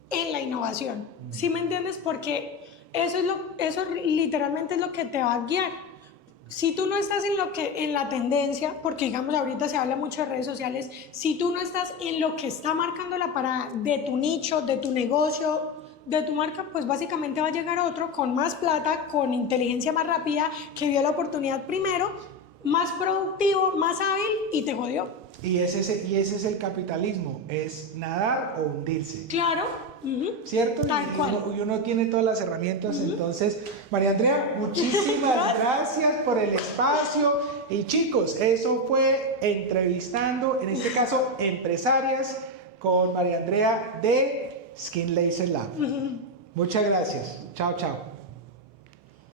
en la innovación, ¿sí me entiendes? Porque eso literalmente es lo que te va a guiar. Si tú no estás en la tendencia, porque digamos ahorita se habla mucho de redes sociales, si tú no estás en lo que está marcando la parada de tu nicho, de tu negocio, de tu marca, pues básicamente va a llegar otro con más plata, con inteligencia más rápida, que vio la oportunidad primero, más productivo, más hábil, y te jodió. Y ese es el capitalismo, es nadar o hundirse. Claro. ¿Cierto? Tal cual. Y uno tiene todas las herramientas. Entonces, María Andrea, muchísimas gracias por el espacio. Y chicos, eso fue entrevistando, en este caso, empresarias, con María Andrea de Skin Laser Lab. Muchas gracias. Chao, chao.